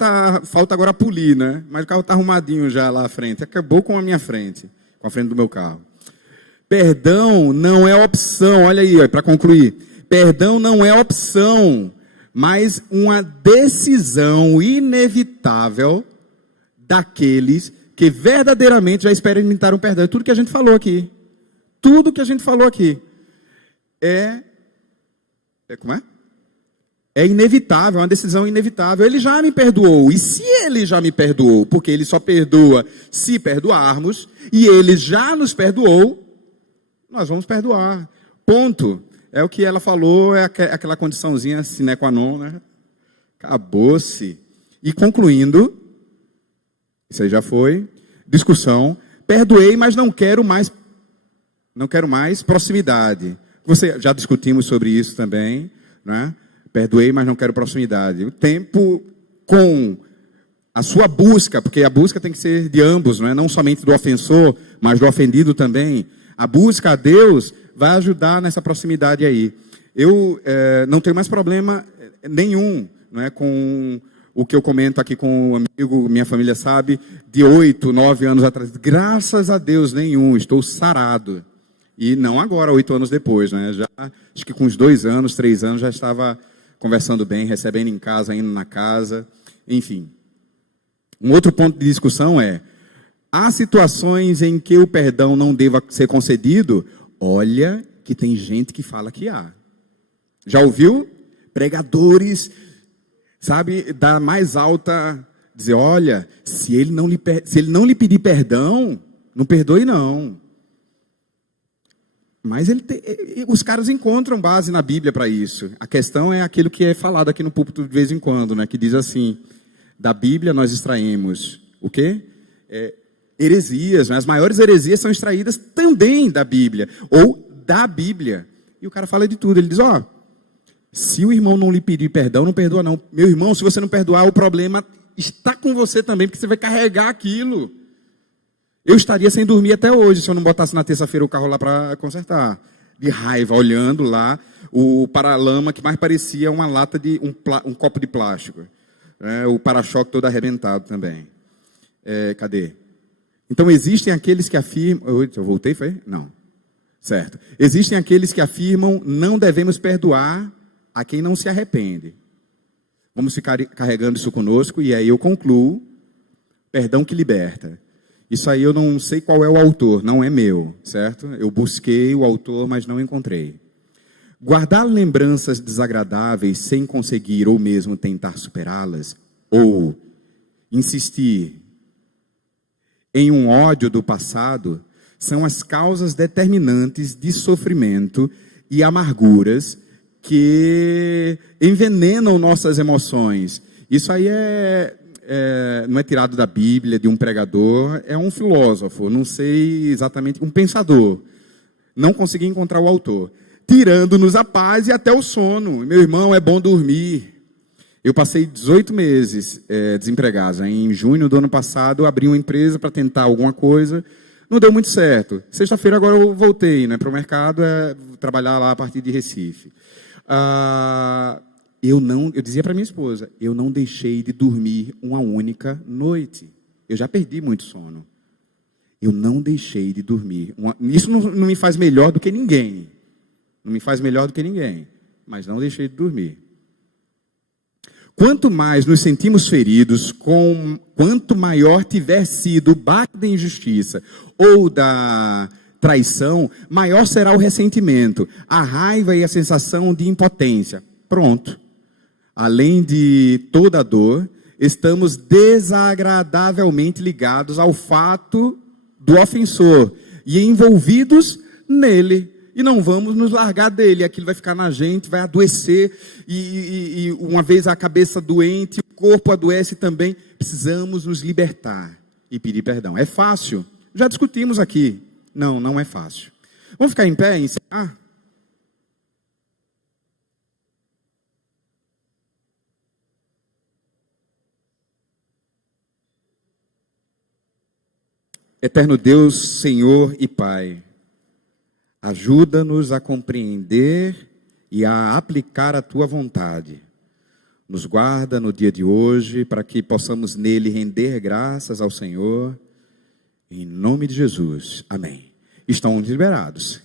falta agora polir, né? Mas o carro está arrumadinho já lá à frente, acabou com a minha frente, com a frente do meu carro. Perdão não é opção, olha aí, para concluir, perdão não é opção, mas uma decisão inevitável daqueles que verdadeiramente já experimentaram perdão. É tudo que a gente falou aqui, tudo que a gente falou aqui como é? É inevitável, é uma decisão inevitável. Ele já me perdoou. E se ele já me perdoou, porque ele só perdoa se perdoarmos, e ele já nos perdoou, nós vamos perdoar. Ponto. É o que ela falou, é aquela condiçãozinha sine qua non, né? Acabou-se. E concluindo, isso aí já foi, discussão, perdoei, mas não quero mais proximidade. Já discutimos sobre isso também, né? Perdoei, mas não quero proximidade. O tempo com a sua busca, porque a busca tem que ser de ambos, não somente do ofensor, mas do ofendido também. A busca a Deus vai ajudar nessa proximidade aí. Eu não tenho mais problema nenhum, com o que eu comento aqui com um amigo, minha família sabe, de 8, 9 anos atrás. Graças a Deus, nenhum. Estou sarado. E não agora, 8 anos depois, né? Já, acho que com uns 2 anos, 3 anos, já estava conversando bem, recebendo em casa, indo na casa, enfim. Um outro ponto de discussão há situações em que o perdão não deva ser concedido? Olha que tem gente que fala que há. Já ouviu? Pregadores, sabe, da mais alta, dizer, olha, se ele não lhe pedir perdão, não perdoe não. Mas os caras encontram base na Bíblia para isso. A questão é aquilo que é falado aqui no púlpito de vez em quando, né? Que diz assim, da Bíblia nós extraímos o quê? Heresias. Né? As maiores heresias são extraídas também da Bíblia, ou da Bíblia. E o cara fala de tudo. Ele diz, Se o irmão não lhe pedir perdão, não perdoa não. Meu irmão, se você não perdoar, o problema está com você também, porque você vai carregar aquilo. Eu estaria sem dormir até hoje se eu não botasse na terça-feira o carro lá para consertar. De raiva, olhando lá o paralama que mais parecia uma lata de um copo de plástico. O para-choque todo arrebentado também. Cadê? Então existem aqueles que afirmam... Eu voltei, foi? Não. Certo. Existem aqueles que afirmam não devemos perdoar a quem não se arrepende. Vamos ficar carregando isso conosco e aí eu concluo. Perdão que liberta. Isso aí eu não sei qual é o autor, não é meu, certo? Eu busquei o autor, mas não encontrei. Guardar lembranças desagradáveis sem conseguir ou mesmo tentar superá-las, ou insistir em um ódio do passado, são as causas determinantes de sofrimento e amarguras que envenenam nossas emoções. Isso aí não é tirado da Bíblia, de um pregador, é um filósofo, não sei exatamente, um pensador. Não consegui encontrar o autor. Tirando-nos a paz e até o sono. Meu irmão, é bom dormir. Eu passei 18 meses desempregado. Em junho do ano passado, abri uma empresa para tentar alguma coisa. Não deu muito certo. Sexta-feira agora eu voltei para o mercado, trabalhar lá a partir de Recife. Eu dizia para minha esposa, eu não deixei de dormir uma única noite. Eu já perdi muito sono. Eu não deixei de dormir. Isso não me faz melhor do que ninguém. Não me faz melhor do que ninguém. Mas não deixei de dormir. Quanto mais nos sentimos feridos, quanto maior tiver sido o baque da injustiça ou da traição, maior será o ressentimento, a raiva e a sensação de impotência. Pronto. Além de toda a dor, estamos desagradavelmente ligados ao fato do ofensor e envolvidos nele. E não vamos nos largar dele. Aquilo vai ficar na gente, vai adoecer. E uma vez a cabeça doente, o corpo adoece também. Precisamos nos libertar e pedir perdão. É fácil? Já discutimos aqui. Não, não é fácil. Vamos ficar em pé e encerrar? Eterno Deus, Senhor e Pai, ajuda-nos a compreender e a aplicar a Tua vontade. Nos guarda no dia de hoje, para que possamos nele render graças ao Senhor. Em nome de Jesus. Amém. Estão liberados.